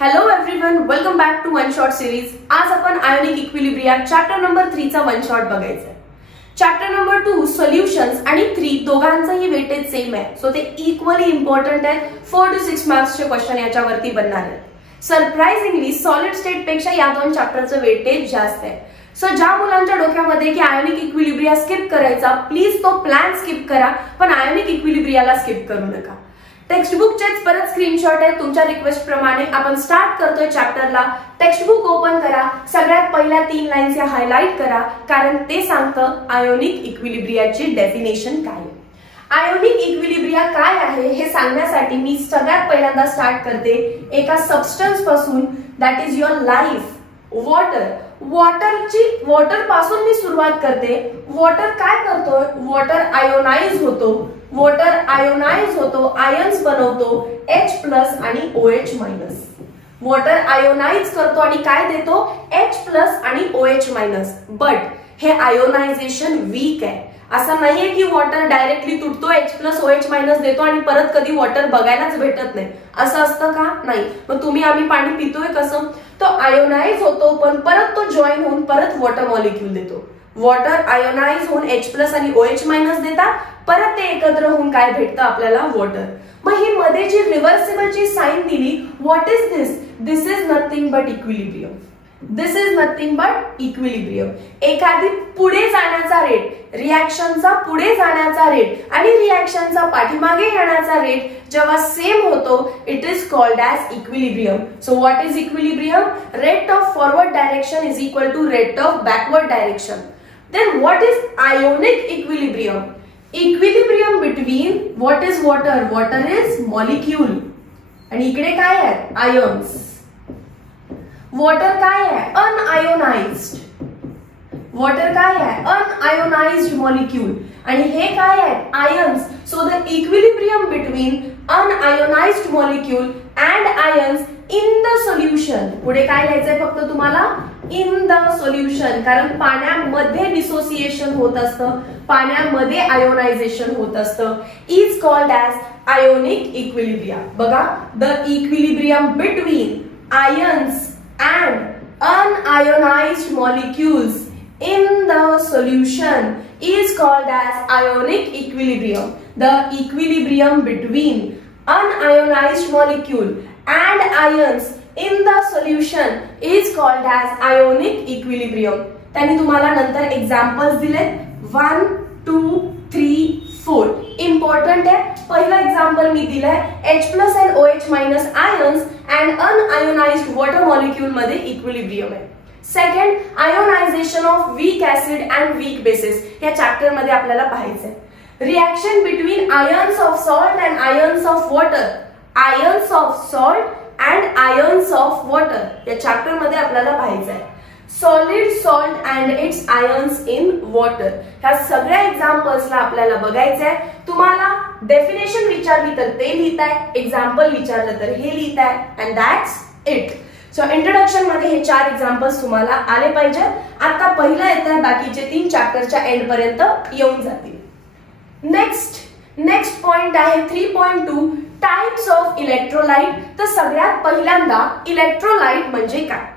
Hello everyone, welcome back to one shot series. आज आपण ionic equilibria chapter number 3 चा one shot बघायचा आहे. चॅप्टर नंबर 2 सोल्युशन्स आणि 3 दोघांचंही वेटेज सेम आहे, सो ते इक्वली इम्पॉर्टंट आहेत. 4 to 6 मार्क्सचे क्वेश्चन याच्यावरती बनणार आहेत. सरप्राइझिंगली सॉलिड स्टेट पेक्षा या दोन चॅप्टरचं वेटेज जास्त आहे. सो ज्या मुलांच्या डोक्यामध्ये की आयोनिक इक्विलिब्रिया स्किप करायचा, प्लीज तो प्लॅन स्किप करा, पण आयोनिक इक्विलिब्रियाला स्किप करू नका. टेक्स्टबुकचेच परत स्क्रीनशॉट आहे. तुमच्या रिक्वेस्ट प्रमाणे आपण स्टार्ट करतोय चॅप्टरला. टेक्स्टबुक ओपन करा, सगळ्यात पहिल्या 3 लाईन्स हायलाइट करा, कारण ते सांगतं आयोनिक इक्विलिब्रियाची डेफिनेशन काय. आयोनिक इक्विलिब्रिया काय आहे हे सांगण्यासाठी मी सगळ्यात पहिल्यांदा स्टार्ट करते एका सबस्टन्स पासून, that is your life, water. Water पासून मी सुरुवात करते. वॉटर काय करतोय? वॉटर आयोनाइज होतो, आयन्स बनवतो H+ आणि OH-. वॉटर आयोनाइज करतो आणि काय देतो? H+ आणि OH-. बट हे आयोनायझेशन वीक आहे. असं नाहीये की वॉटर डायरेक्टली तुटतो, H+ OH- देतो आणि परत कधी वॉटर बघायलाच भेटत नाही. असं असतं का? नाही. मग आम्ही पाणी पितोय कसं? तो आयोनाइज होतो, पण परत तो जॉईन होऊन परत वॉटर मॉलिक्यूल देतो. वॉटर आयोनाइज होऊन H+ आणि OH- देतात, परत ते एकत्र होऊन काय भेटतं आपल्याला? वॉटर. मग ही मध्ये जी रिव्हर्सिबलची साइन दिली, what is this? This is nothing but equilibrium. एखादी पुढे जाण्याचा रेट, रिॲक्शनचा पुढे जाण्याचा रेट आणि रिॲक्शनचा पाठीमागे येण्याचा रेट जेव्हा सेम होतो, it is called as equilibrium. So what is equilibrium? Rate of forward direction is equal to rate of backward direction. Then what is ionic equilibrium? Equilibrium between what is water? Water is molecule आणि इकडे काय आहे? Ions. Water काय आहे? Unionised. Water काय आहे? Unionised molecule आणि हे काय आहे? Ions. So the equilibrium between unionised molecule and ions in the solution. पुढे काय लिहायचंय फक्त तुम्हाला? इन द सोल्युशन, कारण पाण्यामध्ये डिसोसिएशन होत असतं, पाण्यामध्ये आयोनायझेशन होत असतं, is called as ionic equilibria. बघा, the equilibrium between ions and unionized molecules in the solution is called as ionic equilibrium. The equilibrium between unionized molecule and ions in the solution is called as ionic equilibrium. त्यांनी तुम्हाला नंतर examples दिले 1, 2, 3, 4. Important आहे. पहिलं example मी दिलंय H+ and OH- ions and unionised water molecule मध्ये equilibrium आहे. Second, ionisation of weak acid and weak bases या चॅप्टर मध्ये आपल्याला पाहायचंय. Reaction between ions of salt and ions of water. Ions of salt and ions of water या chapter मध्ये आपल्याला पाहायचंय. Solid salt and its ions in water. ह्या सगळ्या एक्झाम्पल्सला आपल्याला बघायचंय. तुम्हाला डेफिनेशन विचारली तर ते लिहिताय, एक्झाम्पल विचारलं तर हे लिहिताय, and that's it. So introduction मध्ये हे 4 एक्झाम्पल्स तुम्हाला आले पाहिजे. आता पहिलं येतंय, बाकीचे 3 चॅप्टरच्या एंड पर्यंत येऊन जातील. नेक्स्ट पॉइंट आहे 3.2 टाइप्स ऑफ इलेक्ट्रोलाइट. तर सगळ्यात पहिल्यांदा इलेक्ट्रोलाइट म्हणजे काय?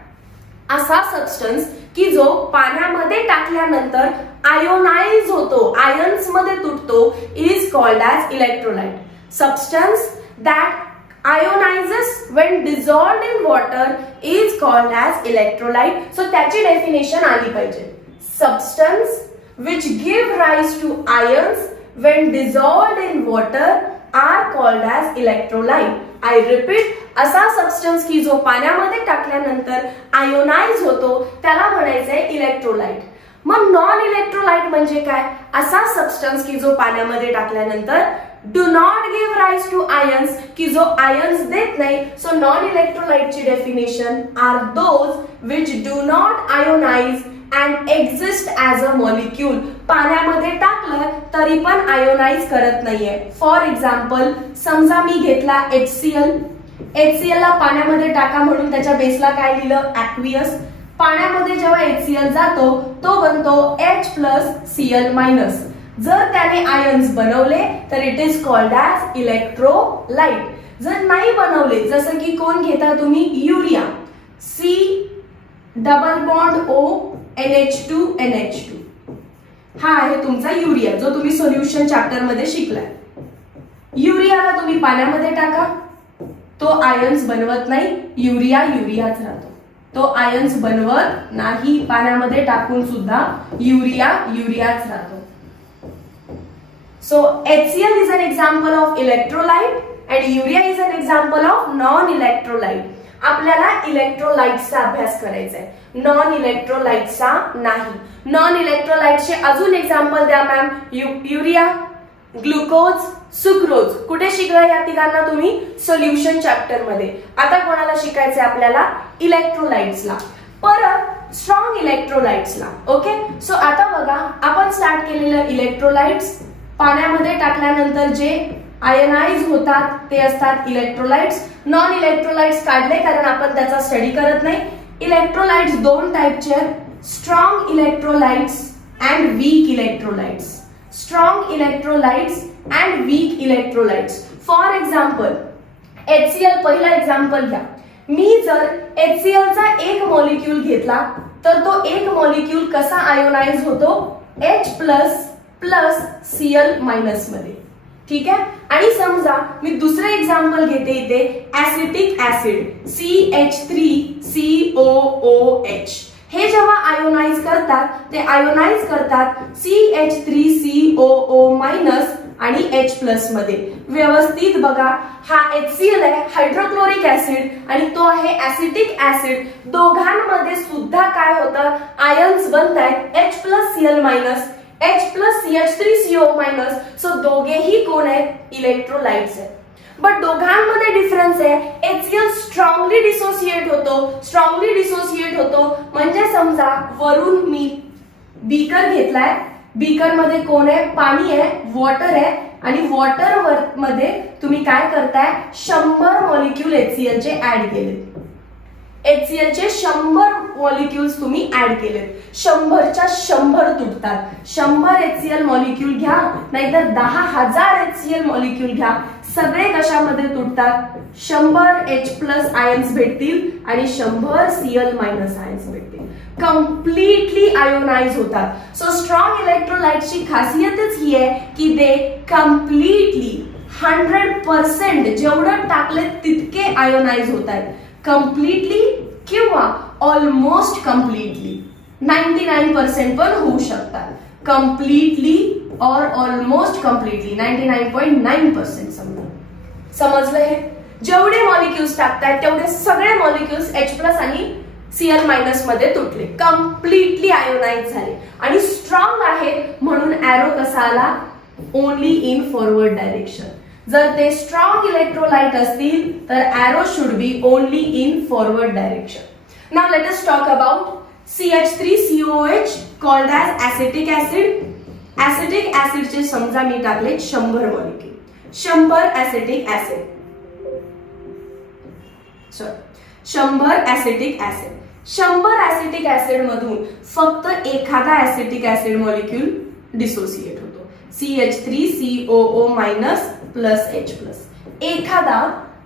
असा सबस्टन्स की जो पाण्यामध्ये टाकल्यानंतर आयोनाइज होतो, आयन्स मध्ये तुटतो, is called as electrolyte. Substance that ionises when dissolved in water is called as electrolyte. So त्याची डेफिनेशन आली पाहिजे. Substance which give rise to ions when dissolved in water are called as electrolyte. I repeat, असा substance की जो पाण्यामध्ये टाकल्यानंतर ionise होतो त्याला म्हणायचंय इलेक्ट्रोलाइट. मग नॉन इलेक्ट्रोलाइट म्हणजे काय? असा सबस्टन्स की जो पाण्यामध्ये टाकल्यानंतर do not give rise to ions, की जो आयन्स देत नाही. सो नॉन इलेक्ट्रोलाइटची definition are those which do not ionise and exist as a molecule. पाण्यामध्ये टाकलं तरी पण आयोनाइज करत नाहीये. फॉर एक्झाम्पल, समजा मी घेतला HCl ला पाण्यामध्ये टाका म्हणून त्याच्या बेसला काय लिहिलं? ॲक्वियस. पाण्यामध्ये जेव्हा HCl जातो तो बनतो H+ Cl-. जर त्याने आयन्स बनवले तर it is called as electrolyte. जर नाही बनवले, जसं की कोण घेता तुम्ही, urea, C double bond O NH2 NH2, हा आहे तुमचा युरिया जो तुम्ही सोल्युशन चॅप्टर मध्ये शिकलाय. युरियाला तुम्ही पाण्यामध्ये टाका, तो आयन्स बनवत नाही, युरिया युरियाच राहतो. तो आयन्स बनवत नाही, पाण्यामध्ये टाकून सुद्धा युरिया युरियाच राहतो. So HCl is an example of electrolyte and urea is an example of non-electrolyte. आपल्याला इलेक्ट्रोलाइट्सचा अभ्यास करायचा आहे, नॉन इलेक्ट्रोलाइट्सचा नाही. नॉन इलेक्ट्रोलाइट्सचे अजून एक्झाम्पल द्या मॅम. Urea, glucose, sucrose. कुठे शिकला या तिघांना तुम्ही? सोल्युशन चॅप्टर मध्ये. आता कोणाला शिकायचंय आपल्याला? इलेक्ट्रोलाइट्सला, परत स्ट्रॉंग इलेक्ट्रोलाइट्सला. ओके, सो आता बघा, आपण स्टार्ट केलेलं इलेक्ट्रोलाइट्स, पाण्यामध्ये टाकल्यानंतर जे आयनाइज होतात ते असतात इलेक्ट्रोलाइट्स. नॉन इलेक्ट्रोलाइट्स काढले कारण आपण त्याचा स्टडी करत नाही. इलेक्ट्रोलाइट्स दोन टाइपचे आहेत, strong electrolytes and weak electrolytes. Strong electrolytes and weak electrolytes. For example HCl, पहिला एक्झाम्पल घ्या. मी जर HCl चा एक मॉलिक्यूल घेतला तर तो एक मॉलिक्यूल कसा आयोनाइज होतो? H plus plus Cl minus मध्ये. ठीक आहे. आणि समजा मी दुसरे एक्झाम्पल घेते इथे, ऍसिटिक ऍसिड CH3COOH. हे जेव्हा आयोनाइज करतात ते आयोनाइज करतात CH3COO मायनस आणि H प्लस मध्ये. व्यवस्थित बघा, हा HCl आहे, हायड्रोक्लोरिक ऍसिड, आणि तो आहे ऍसिटिक ऍसिड. दोघांमध्ये सुद्धा काय होतं? आयन्स बनतायत H plus Cl minus, H plus CH3CO minus. So दोघेही कोण आहेत? इलेक्ट्रोलाइट्स आहेत. बट दोघांमध्ये डिफरन्स आहे. HCl स्ट्रॉंगली डिसोसिएट होतो. स्ट्रॉंगली डिसोसिएट होतो म्हणजे समजा वरून मी बीकर घेतलाय, बीकर मध्ये कोण आहे? पाणी आहे, वॉटर आहे, आणि वॉटर मध्ये तुम्ही काय करताय? 100 मॉलिक्यूल HCl चे ऍड केले. HCl चे 100 मॉलिक्यूल्स तुम्ही ऍड केलेत. 100च्या 100 तुटतात. 100 HCl मॉलिक्यूल घ्या, नाहीतर 10,000 HCl मॉलिक्यूल घ्या, सगळे कशामध्ये तुटतात? 100 H प्लस आयन्स भेटतील आणि 100 Cl मायनस आयन्स भेटतील. कम्प्लिटली आयोनाइज होतात. सो स्ट्रॉंग इलेक्ट्रोलाइट्सची खासियतच ही आहे की ते कम्प्लिटली 100% जेवढं टाकले तितके आयोनाइज होत आहेत. कम्प्लिटली किंवा ऑलमोस्ट कम्प्लिटली, 99% पण होऊ शकतात. कम्प्लिटली और ऑलमोस्ट कम्प्लिटली, 99.9% समजलं हे? जेवढे मॉलिक्यूल्स टाकतायत तेवढे सगळे मॉलिक्यूल्स H प्लस आणि Cl मायनस मध्ये तुटले, कम्प्लिटली आयोनाइज झाले आणि स्ट्रॉंग आहेत म्हणून एरो कसा आला? Only in forward direction. जर ते स्ट्रॉंग इलेक्ट्रोलाइट असतील तर arrow should be only in forward direction. Now let us talk about CH3COOH called as acetic acid. Acetic acid चे समजा मी टाकले 100 molecule, 100 acetic acid, 100 acetic acid. 100 acetic acid मधून फक्त एखादा ऍसिटिक ऍसिड मॉलिक्यूल डिसोसिएट होतो, CH3COO minus plus H plus. एखादा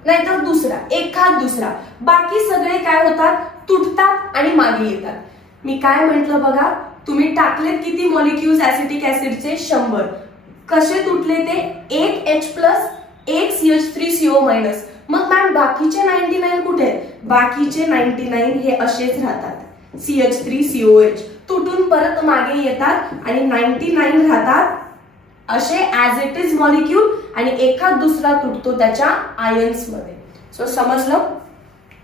नाहीतर दुसरा, एखाद दुसरा. बाकी सगळे काय होतात? तुटतात आणि मागे येतात. मी काय म्हंटल बघा, तुम्ही टाकलेत किती मॉलिक्यूल्स ऍसिटिक ऍसिडचे? 100. कसे तुटले ते? एक H प्लस, एक CH3CO मायनस. मग मॅम बाकीचे 99 कुठे आहेत? बाकीचे 99 हे असेच राहतात. CH3COH तुटून परत मागे येतात आणि 99 राहतात असे ऍज इट इज मॉलिक्यूल, आणि एखाद दुसरा तुटतो त्याच्या आयन्स मध्ये. सो समजलं?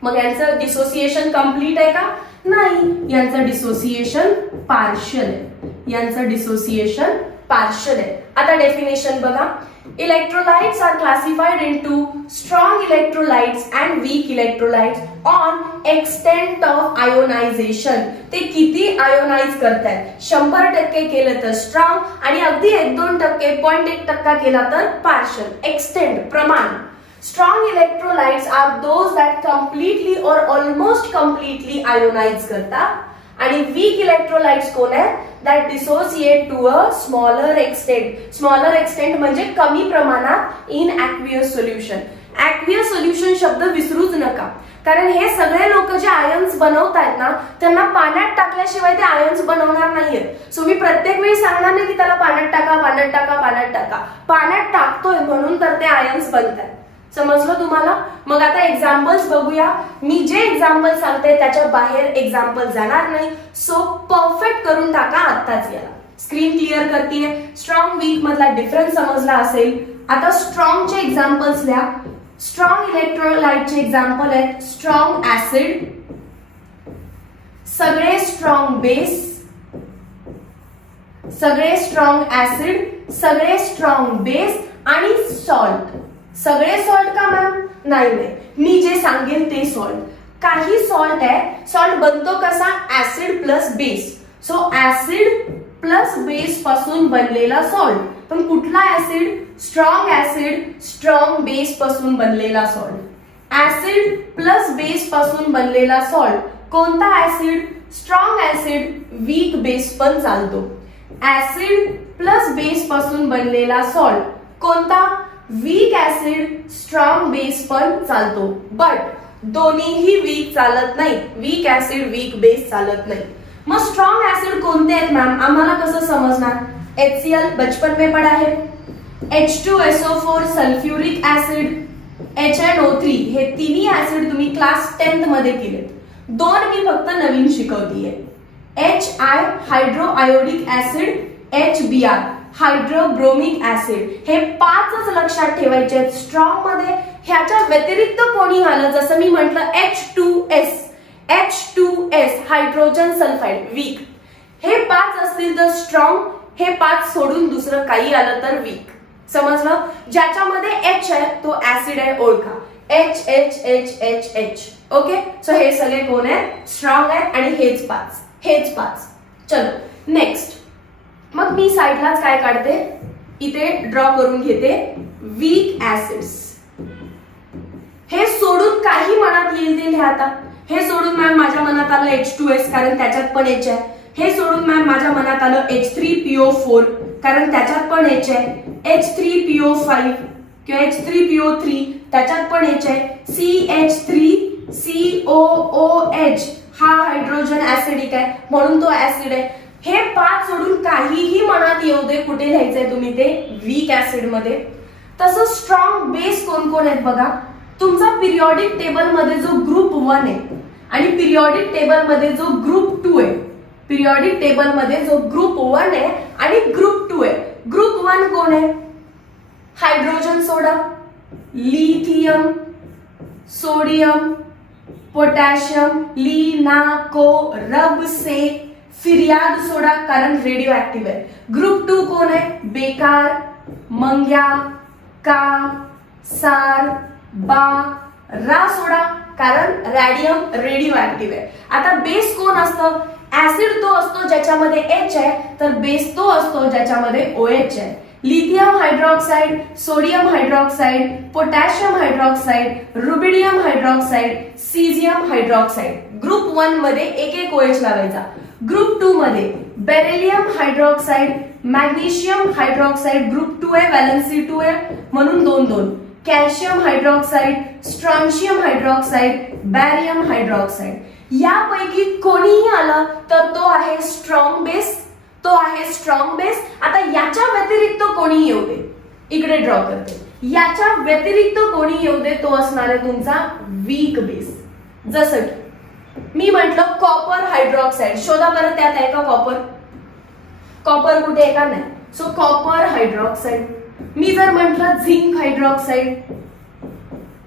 मग यांचं डिसोसिएशन कम्प्लीट आहे का? नाही, यांचं डिसोसिएशन पार्शियल आहे. यांचं डिसोसिएशन पार्शियल आहे. आता डेफिनेशन बघा. Electrolytes are classified into strong electrolytes and weak electrolytes on extent of ionization. ते किती आयोनाइज करतायत? 100% केलं तर स्ट्रॉंग, आणि अगदी 1-2%, 0.1% केला तर पार्शियल. एक्सटेंट, प्रमाण. Strong electrolytes are those that completely or almost completely ionize करतात, आणि weak electrolytes कोण आहेत? that dissociate to a smaller extent. Smaller extent म्हणजे कमी प्रमाणात in aqueous solution. Aqueous solution शब्द विसरूच नका, कारण हे सगळे लोक जे आयन्स बनवतायत ना त्यांना पाण्यात टाकल्याशिवाय ते आयन्स बनवणार नाहीयेत. सो मी प्रत्येक वेळी सांगणार नाही की त्याला पाण्यात टाका पाण्यात टाका पाण्यात टाका, पाण्यात टाकतोय म्हणून तर ते आयन्स बनतात. समजलं तुम्हाला? मग आता एक्झाम्पल्स बघूया. मी जे एक्झाम्पल सांगते त्याच्या बाहेर एक्झाम्पल जाणार नाही. सो परफेक्ट करून टाका आत्ताच. याला स्क्रीन क्लिअर करतेय. स्ट्रॉंग वीक मधला डिफरन्स समजला असेल. आता स्ट्रॉंगचे एक्झाम्पल्स लिहा. स्ट्रॉंग इलेक्ट्रोलाइटचे एक्झाम्पल आहेत स्ट्रॉंग ऍसिड, सगळे स्ट्रॉंग बेस, सगळे स्ट्रॉंग ऍसिड, सगळे स्ट्रॉंग बेस आणि सॉल्ट. सगळे सॉल्ट का मॅम? नाही नाही, मी जे सांगेन ते सॉल्ट. काही सॉल्ट आहे, सॉल्ट बनतो कसा? Acid plus base. So acid plus base पासून बनलेला सॉल्ट. पण कुठला acid? Strong acid strong base पासून बनलेला सॉल्ट. ऍसिड प्लस बेस पासून बनलेला सॉल्ट. कोणता acid? Strong acid weak base पण चालतो. ऍसिड प्लस बेस पासून बनलेला सॉल्ट कोणता? वीक ऍसिड स्ट्रॉंग बेस पण चालतो. बट दोन्हीही वीक चालत नाही. वीक ऍसिड वीक बेस चालत नाही. मग स्ट्रॉंग ऍसिड कोणते आहेत मॅम? आम्हाला कसं समजणार? HCl बचपन में पढ़ा है. H2SO4 सल्फ्युरिक ऍसिड, HNO3 हे तिन्ही ऍसिड तुम्ही क्लास 10th मध्ये केलेत. दोन मी फक्त नवीन शिकवतीये. HI hydroiodic acid, HBr hydrobromic acid. हे पाचच लक्षात ठेवायचे आहेत स्ट्रॉंग मध्ये. ह्याच्या व्यतिरिक्त कोणी आलं, जसं मी म्हटलं H2S हायड्रोजन सल्फाइड वीक. हे पाच असतील तर स्ट्रॉंग, हे पाच सोडून दुसरं काही आलं तर वीक. समजलं? ज्याच्यामध्ये H आहे तो ऍसिड आहे, ओळखा. HH. ओके, सो हे सगळे कोण आहेत? स्ट्रॉंग आहेत आणि हेच पाच. चलो नेक्स्ट. मग मी साईडलाच काय काढते, इथे ड्रॉ करून घेते वीक ऍसिड्स. हे सोडून काही मनात येईल ते लिहा. आता हे सोडून मॅम माझ्या मनात आलं H2S कारण त्याच्यात पण H आहे. हे सोडून मॅम माझ्या मनात आलं H3PO4 कारण त्याच्यात पण H आहे. H3PO5 किंवा H3PO3 त्याच्यात पण H आहे. CH3COOH हा हायड्रोजन ऍसिडिक आहे म्हणून तो ऍसिड आहे. हे पाच सोडून काहीही मनात येऊ दे, कुठे लिहायचंय तुम्ही ते? वीक ऍसिड मध्ये. तसं स्ट्रॉंग बेस कोण कोण आहेत बघा. तुमचा पिरियॉडिक टेबल मध्ये जो ग्रुप 1 आहे आणि पिरियॉडिक टेबल मध्ये जो ग्रुप 2 आहे. पिरियॉडिक टेबल मध्ये जो ग्रुप 1 आहे आणि ग्रुप 2 आहे. ग्रुप 1 कोण आहे? हायड्रोजन सोडा, लिथियम, सोडियम, पोटॅशियम, लिनाको, रब से, फिर्याद सोडा कारण रेडिओ ऍक्टिव्ह आहे. ग्रुप 2 कोण आहे? बेकार, मंग्या, का, सार, बा, रा सोडा कारण रॅडियम रेडिओ ऍक्टिव्ह आहे. आता बेस कोण असतं? ऍसिड तो असतो ज्याच्यामध्ये H आहे, तर बेस तो असतो ज्याच्यामध्ये OH आहे. Lithium hydroxide, sodium hydroxide, potassium hydroxide, rubidium hydroxide, caesium hydroxide. Group 1 मध्ये एक OH लावायचा. ग्रुप 2 मध्ये beryllium hydroxide, magnesium hydroxide. Group 2 आहे, व्हॅलेन्सी 2 आहे म्हणून 2-2. Calcium hydroxide, strontium hydroxide, barium hydroxide. यापैकी कोणीही आलं तर तो आहे स्ट्रॉंग बेस. आता याच्या व्यतिरिक्त कोणी येऊ दे, इकडे ड्रॉ करते. याच्या व्यतिरिक्त कोणी येऊ दे तो असणार आहे तुमचा वीक बेस. जसं की मी म्हटलं कॉपर हायड्रॉक्साइड. शोधा बरं त्यात आहे का कॉपर? कॉपर कुठे आहे का? नाही. So copper hydroxide. मी जर म्हटलं झिंक हायड्रॉक्साइड,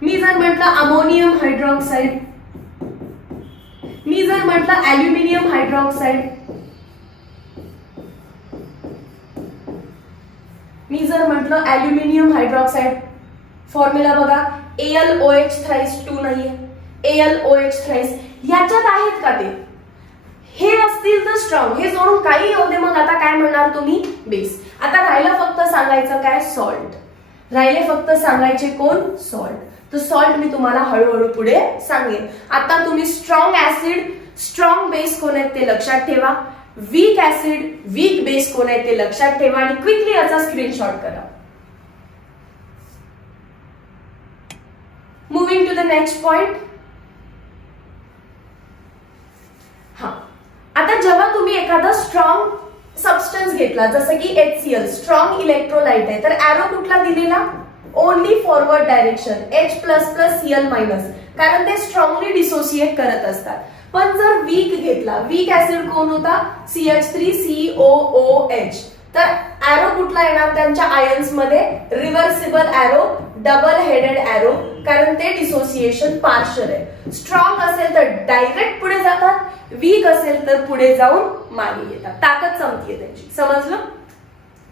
मी जर म्हटलं अमोनियम हायड्रॉक्साइड, मी जर म्हटलं ॲल्युमिनियम हायड्रॉक्साइड, मी जर म्हटलं ॲल्युमिनियम हायड्रॉक्साइड, फॉर्म्युला बघा AlOH थ्राइस 2 नाहीये, AlOH थ्राइस. याच्यात आहेत का ते? हे असतील तर स्ट्रॉंग. हे सोडून काही येऊ दे. मग आता काय म्हणणार तुम्ही? बेस. आता राहिलं फक्त सांगायचं काय? सॉल्ट. राहिले फक्त सांगायचे कोण? सॉल्ट. तर सॉल्ट मी तुम्हाला हळूहळू पुढे सांगेन. आता तुम्ही स्ट्रॉंग ऍसिड स्ट्रॉंग बेस कोण आहेत ते लक्षात ठेवा. वीक ऍसिड वीक बेस कोण आहे ते लक्षात ठेवा आणि क्विकली याचा स्क्रीनशॉट करा. Moving to the next point. हा, आता जेव्हा तुम्ही एखादा स्ट्रॉंग सबस्टन्स घेतला जसं की HCl स्ट्रॉंग इलेक्ट्रोलाइट आहे, तर एरो कुठला दिलेला? ओनली फॉरवर्ड डायरेक्शन H++Cl-, कारण ते स्ट्रॉंगली डिसोसिएट करत असतात. पण जर वीक घेतला, वीक ऍसिड कोण होता? CH3COOH, तर एरो कुठला येणार त्यांच्या आयन्स मध्ये? Reversible arrow, double headed arrow, कारण ते डिसोसिएशन पार्शियल आहे. स्ट्रॉंग असेल तर डायरेक्ट पुढे जातात, वीक असेल तर पुढे जाऊन मागे येतात. ताकद संपते त्यांची. समजलं?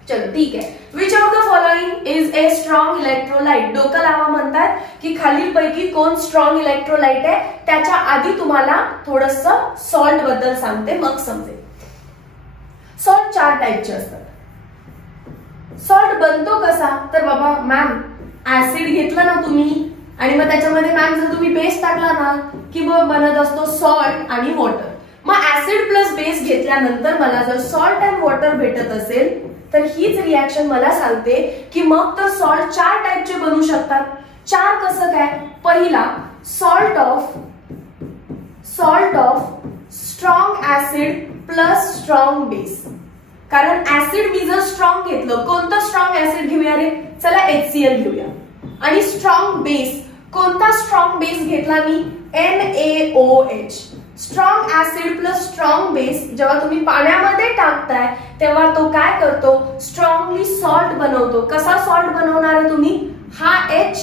चलो ठीक आहे. Which of the following is a strong electrolyte? डोकं लावा म्हणतात की खालीलपैकी कोण स्ट्रॉंग इलेक्ट्रोलाइट आहे. त्याच्या आधी तुम्हाला थोडस सॉल्ट बद्दल सांगते, मग समजेल. सॉल्ट 4 टाईपचे असतात. सॉल्ट बनतो कसा? तर बाबा मॅम ऍसिड घेतलं ना तुम्ही आणि मग त्याच्यामध्ये मॅम जर तुम्ही बेस टाकला ना की मग बनत असतो सॉल्ट आणि वॉटर. मग ऍसिड प्लस बेस घेतल्यानंतर मला जर सॉल्ट अँड वॉटर भेटत असेल तर हीच रिॲक्शन मला सांगते की मग तर सॉल्ट 4 टाईपचे बनू शकतात. 4 कसं काय? पहिला salt of strong acid plus strong base. कारण ऍसिड मी जर स्ट्रॉंग घेतलं, कोणतं स्ट्रॉंग ऍसिड घेऊया रे? चला HCl घेऊया. आणि स्ट्रॉंग बेस, कोणता स्ट्रॉंग बेस घेतला मी? NaOH. Strong acid plus strong base जेव्हा तुम्ही पाण्यामध्ये टाकताय तेव्हा तो काय करतो? स्ट्रॉंगली सॉल्ट बनवतो. कसा सॉल्ट बनवणार आहे तुम्ही? हा H,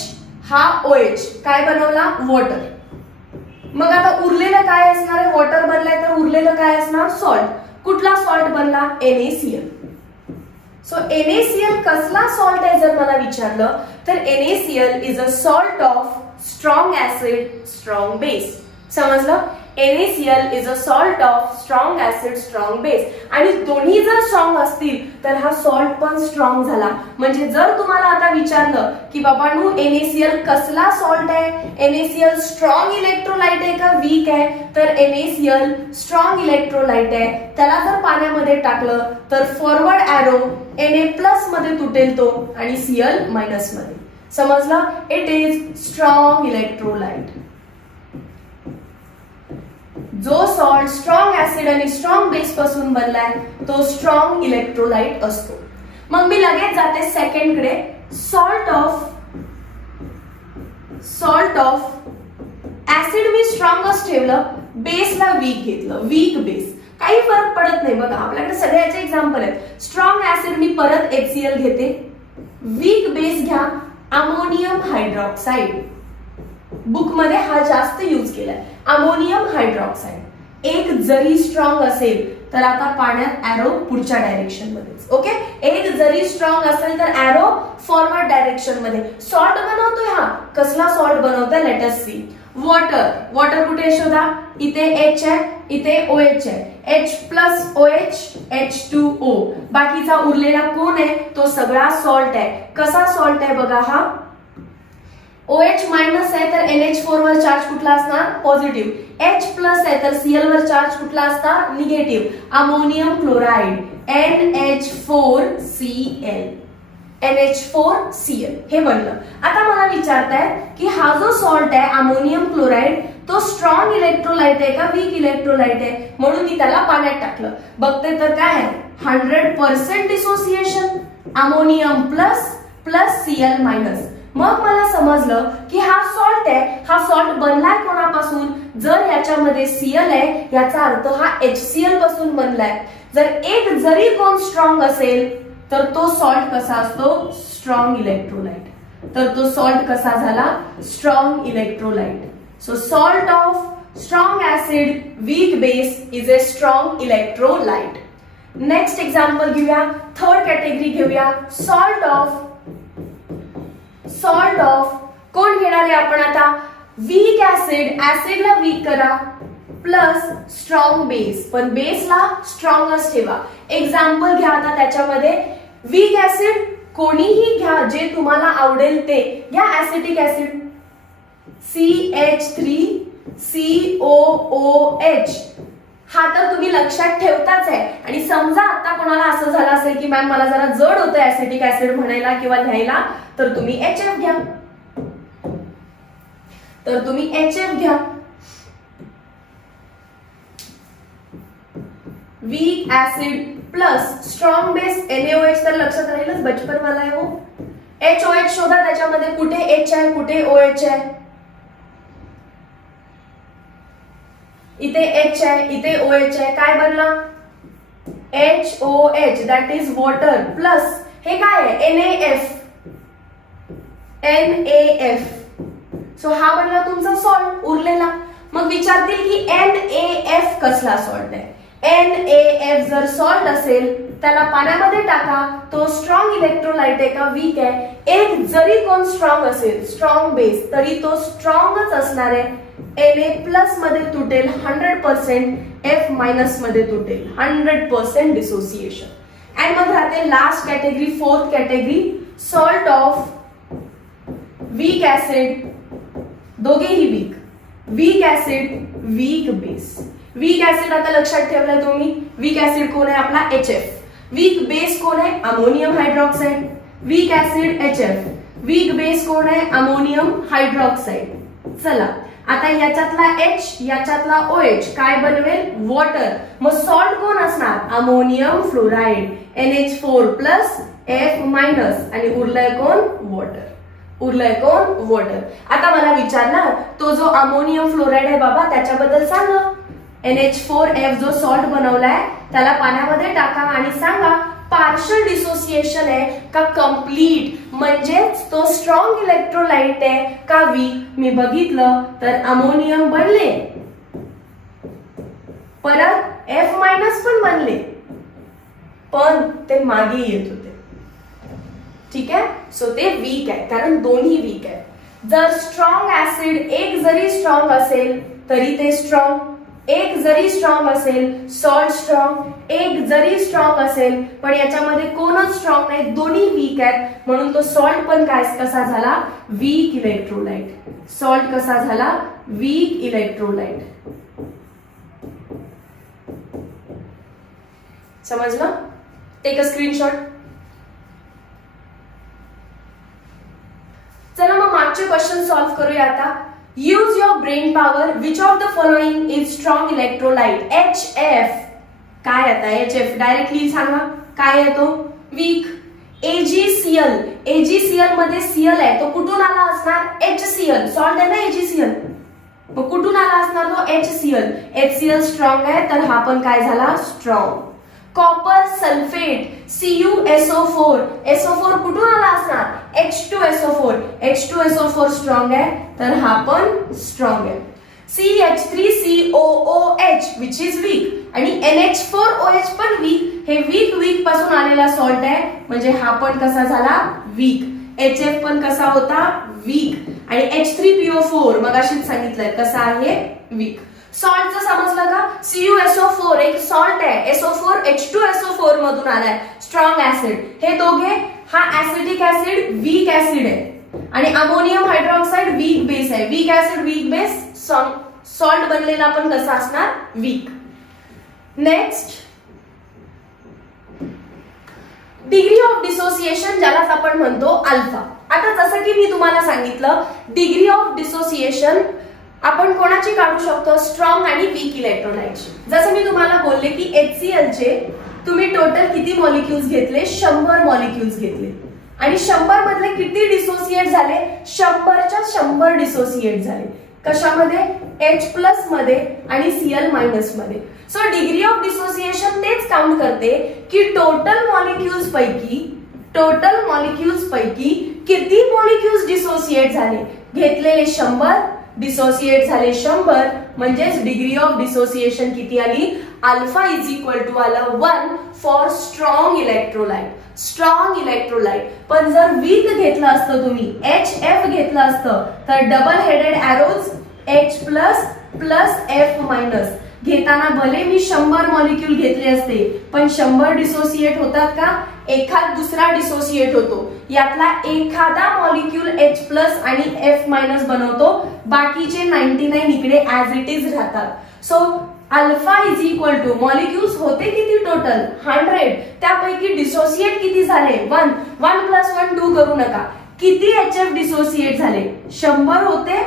हा OH, काय बनवला? वॉटर. मग आता उरलेलं काय असणार आहे? वॉटर बनलाय तर उरलेलं काय असणार? सॉल्ट. कुठला सॉल्ट बनला? NaCl. सो NaCl कसला सॉल्ट आहे जर मला विचारलं तर NaCl is a salt of strong acid strong base. समजलं? NaCl is a salt of strong acid strong base. आणि दोन्ही जर स्ट्रॉंग असतील तर हा सॉल्ट पण स्ट्रॉंग झाला. म्हणजे जर तुम्हाला आता विचारलं की बाबांनो NaCl कसला सॉल्ट आहे, NaCl स्ट्रॉंग इलेक्ट्रोलाइट आहे का वीक आहे, तर NaCl स्ट्रॉंग इलेक्ट्रोलाइट आहे. त्याला जर पाण्यामध्ये टाकलं तर फॉरवर्ड एरो Na+ मध्ये तुटेल तो आणि Cl- मध्ये. समजला? It is strong electrolyte. जो सॉल्ट स्ट्रॉंग ऍसिड आणि स्ट्रॉंग बेस पासून बनलाय तो स्ट्रॉंग इलेक्ट्रोलाइट असतो. मग मी लगेच जाते सेकंड कडे. सॉल्ट ऑफ ऍसिड मी स्ट्रॉंगच ठेवलं, बेसला वीक घेतलं, वीक बेस, काही फरक पडत नाही. बघा आपल्याकडे सगळ्याचे एक्झाम्पल आहेत. स्ट्रॉंग ऍसिड मी परत HCl घेते, वीक बेस घ्या अमोनियम हायड्रॉक्साइड. बुक मध्ये हा जास्त यूज केलाय, अमोनियम हायड्रॉक्साइड. एक जरी स्ट्रॉंग असेल तर आता पाण्यात एरो पुढच्या डायरेक्शन मध्ये. ओके, एक जरी स्ट्रॉंग असेल तर एरो फॉरवर्ड डायरेक्शन मध्ये. सॉल्ट बनवतोय हा, कसला सॉल्ट बनवतोय? Late us C. वॉटर कुठे शोधा? इथे H आहे, इथे OH आहे. H+OH H2O. बाकीचा उरलेला कोण आहे? तो सगळा सॉल्ट आहे. कसा सॉल्ट आहे बघा हा? OH- आहे तर NH4 वर चार्ज कुठला असणार? पॉझिटिव्ह. H+ आहे तर Cl वर चार्ज कुठला असणार? निगेटिव्ह. अमोनियम क्लोराइड NH4Cl हे बनलं. आता मला विचारताय की हा जो सॉल्ट आहे अमोनियम क्लोराइड तो स्ट्रॉंग इलेक्ट्रोलाइट आहे का वीक इलेक्ट्रोलाइट आहे? म्हणून मी त्याला पाण्यात टाकलं. बघते तर काय आहे? 100% डिसोसिएशन, अमोनियम प्लस Cl-. मग मला समजलं की हा सॉल्ट आहे. हा सॉल्ट बनलाय कोणापासून? जर याच्यामध्ये Cl आहे याचा अर्थ हा HCl पासून बनलाय. जर एक जरी कोण स्ट्रॉंग असेल तर तो सॉल्ट कसा असतो? Strong electrolyte. तर तो सॉल्ट कसा झाला? Strong electrolyte. So salt of strong acid weak base is a strong electrolyte. Next example घेऊया, थर्ड कॅटेगरी घेऊया. सॉल्ट ऑफ कोण घेणार आहे आपण आता? वीक ऍसिड, ऍसिडला वीक करा प्लस स्ट्रॉंग बेस, पण बेसला स्ट्रॉंगच ठेवा. एक्झाम्पल घ्या आता त्याच्यामध्ये. वीक ऍसिड कोणीही घ्या जे तुम्हाला आवडेल ते घ्या. Acetic acid CH3COOH. हा तर तुम्ही लक्षात ठेवताच आहे. आणि समजा आता कोणाला असं झालं असेल की मॅम मला जरा जड होतं ऍसिटिक ऍसिड म्हणायला किंवा लिहायला, तर तुम्ही HF घ्या. तर तुम्ही HF घ्या. Weak acid plus strong base NaOH, तर लक्षात राहीलच, बचपन वाला आहे वो. HOH शोधा, त्याच्यामध्ये कुठे H आहे कुठे OH आहे. इथे H आहे इथे OH आहे, काय बनला HOH, that is water, plus हे काय आहे NaF. सो हा बनला तुमचा सॉल्ट उरलेला. मग विचारतील की NaF कसला सॉल्ट आहे. NaF जर सॉल्ट असेल त्याला पाण्यामध्ये टाका, तो स्ट्रॉंग इलेक्ट्रोलाइट आहे का वीक आहे. एक जरी कोण स्ट्रॉंग असेल, स्ट्रॉंग बेस, तरी तो स्ट्रॉंगच असणार आहे. Na प्लस मध्ये तुटेल 100%, F मायनस मध्ये तुटेल 100% डिसोसिएशन. अँड मग राहते last category, fourth category, salt of weak acid, दोघेही weak, weak acid weak base. Weak acid आता लक्षात ठेवलाय तुम्ही, वीक ऍसिड कोण आहे आपला HF. वीक बेस कोण आहे ammonium hydroxide. Weak acid HF, weak base कोण आहे अमोनियम हायड्रॉक्साइड. चला आता याच्यातला H याच्यातला OH काय बनवेल वॉटर. मग सॉल्ट कोण असणार ammonium fluoride, NH4 plus F minus, आणि उरलंय कोण वॉटर. उरलंय कोण वॉटर. आता मला विचारणार तो जो अमोनियम फ्लोराइड आहे बाबा त्याच्याबद्दल सांगा. NH4F जो सॉल्ट बनवलाय त्याला पाण्यामध्ये टाका आणि सांगा पार्शल डिसोसिएशन आहे का कम्प्लीट, म्हणजेच तो स्ट्रॉंग इलेक्ट्रोलाइट आहे का वीक. मी बघितलं तर अमोनियम बनले, परत F मायनस पण बनले, पण ते मागे येत होते. ठीक आहे, सो ते वीक आहे कारण दोन्ही वीक आहे. जर स्ट्रॉंग ऍसिड एक जरी स्ट्रॉंग असेल तरी ते स्ट्रॉंग, एक जरी स्ट्रॉंग असेल सॉल्ट स्ट्रॉंग, एक जरी स्ट्रॉंग असेल पण याच्यामध्ये कोणच स्ट्रॉंग नाही, दोन्ही वीक आहेत, म्हणून तो सॉल्ट पण काय कसा झाला वीक इलेक्ट्रोलाइट. सॉल्ट कसा झाला वीक इलेक्ट्रोलाइट. समजलं. Take a screenshot. चला मग मागचे क्वेश्चन सॉल्व करूया आता. Use your brain power, which of the following is strong electrolyte. HF काय आता HF डायरेक्टली सांगा काय आहे तो वीक. AgCl, AgCl मध्ये Cl आहे तो कुठून आला असणार HCl, सॉल्ट आहे ना AgCl, मग कुठून आला असणार तो HCl. HCl स्ट्रॉंग आहे तर हा पण काय झाला strong. Copper sulphate CuSO4, SO4 कुठून आला असणार H2SO4, H2SO4 स्ट्रॉंग आहे तर हा पण स्ट्रॉंग आहे. CH3COOH विच इज वीक आणि NH4OH पण वीक. हे वीक पासून आलेला सॉल्ट आहे म्हणजे हा पण कसा झाला वीक. HF पण कसा होता वीक आणि H3PO4 मगाशीच सांगितलंय कसा आहे वीक. सॉल्टचं समजलं का. CuSO4 एक सॉल्ट आहे, SO4 H2SO4 मधून आलाय, स्ट्रॉंग ऍसिड. हे दोघे, हा ऍसिडिक ऍसिड वीक ऍसिड आहे आणि अमोनियम हायड्रॉक्साइड वीक बेस आहे. Weak acid weak base, salt बनलेला पण कसा असणार weak. Next, degree of dissociation ज्याला आपण म्हणतो अल्फा. आता जसं की मी तुम्हाला सांगितलं डिग्री ऑफ डिसोसिएशन आपण कोणाची काढू शकतो स्ट्रॉंग आणि वीक इलेक्ट्रोलाइटची. जसं मी तुम्हाला बोलले की HCl चे तुम्ही टोटल किती मॉलिक्युल्स घेतले 100 मॉलिक्युल्स घेतले आणि 100 मधले किती डिसोसिएट झाले 100च्या 100 डिसोसिएट झाले. कशामध्ये H प्लस मध्ये आणि Cl मायनस मध्ये. सो डिग्री ऑफ डिसोसिएशन तेच काउंट करते की टोटल मॉलिक्युल्स पैकी किती मॉलिक्युल्स डिसोसिएट झाले. घेतलेले 100 डिसोसिएट झाले 100 म्हणजेच डिग्री ऑफ डिसोसिएशन किती आली अल्फा इज इक्वल टू आला 1 for strong electrolyte. Strong electrolyte. पण जर वीक घेतलं असतं तुम्ही HF घेतलं असतं तर double headed arrows H plus plus F minus. घेताना भले मी 100 मॉलिक्यूल घेतले असते पण 100 डिसोसिएट होतात का एखाद दुसरा डिसोसिएट होतो. यातला एखादा मॉलिक्यूल H प्लस आणि F मायनस बनवतो, बाकीचे 99 इकडे ऍज इट इज राहतात. So alpha is equal two molecules होते किती टोटल 100, त्यापैकी डिसोसिएट किती झाले 1 1 + 1 2 करू नका. किती HF डिसोसिएट झाले 100 होते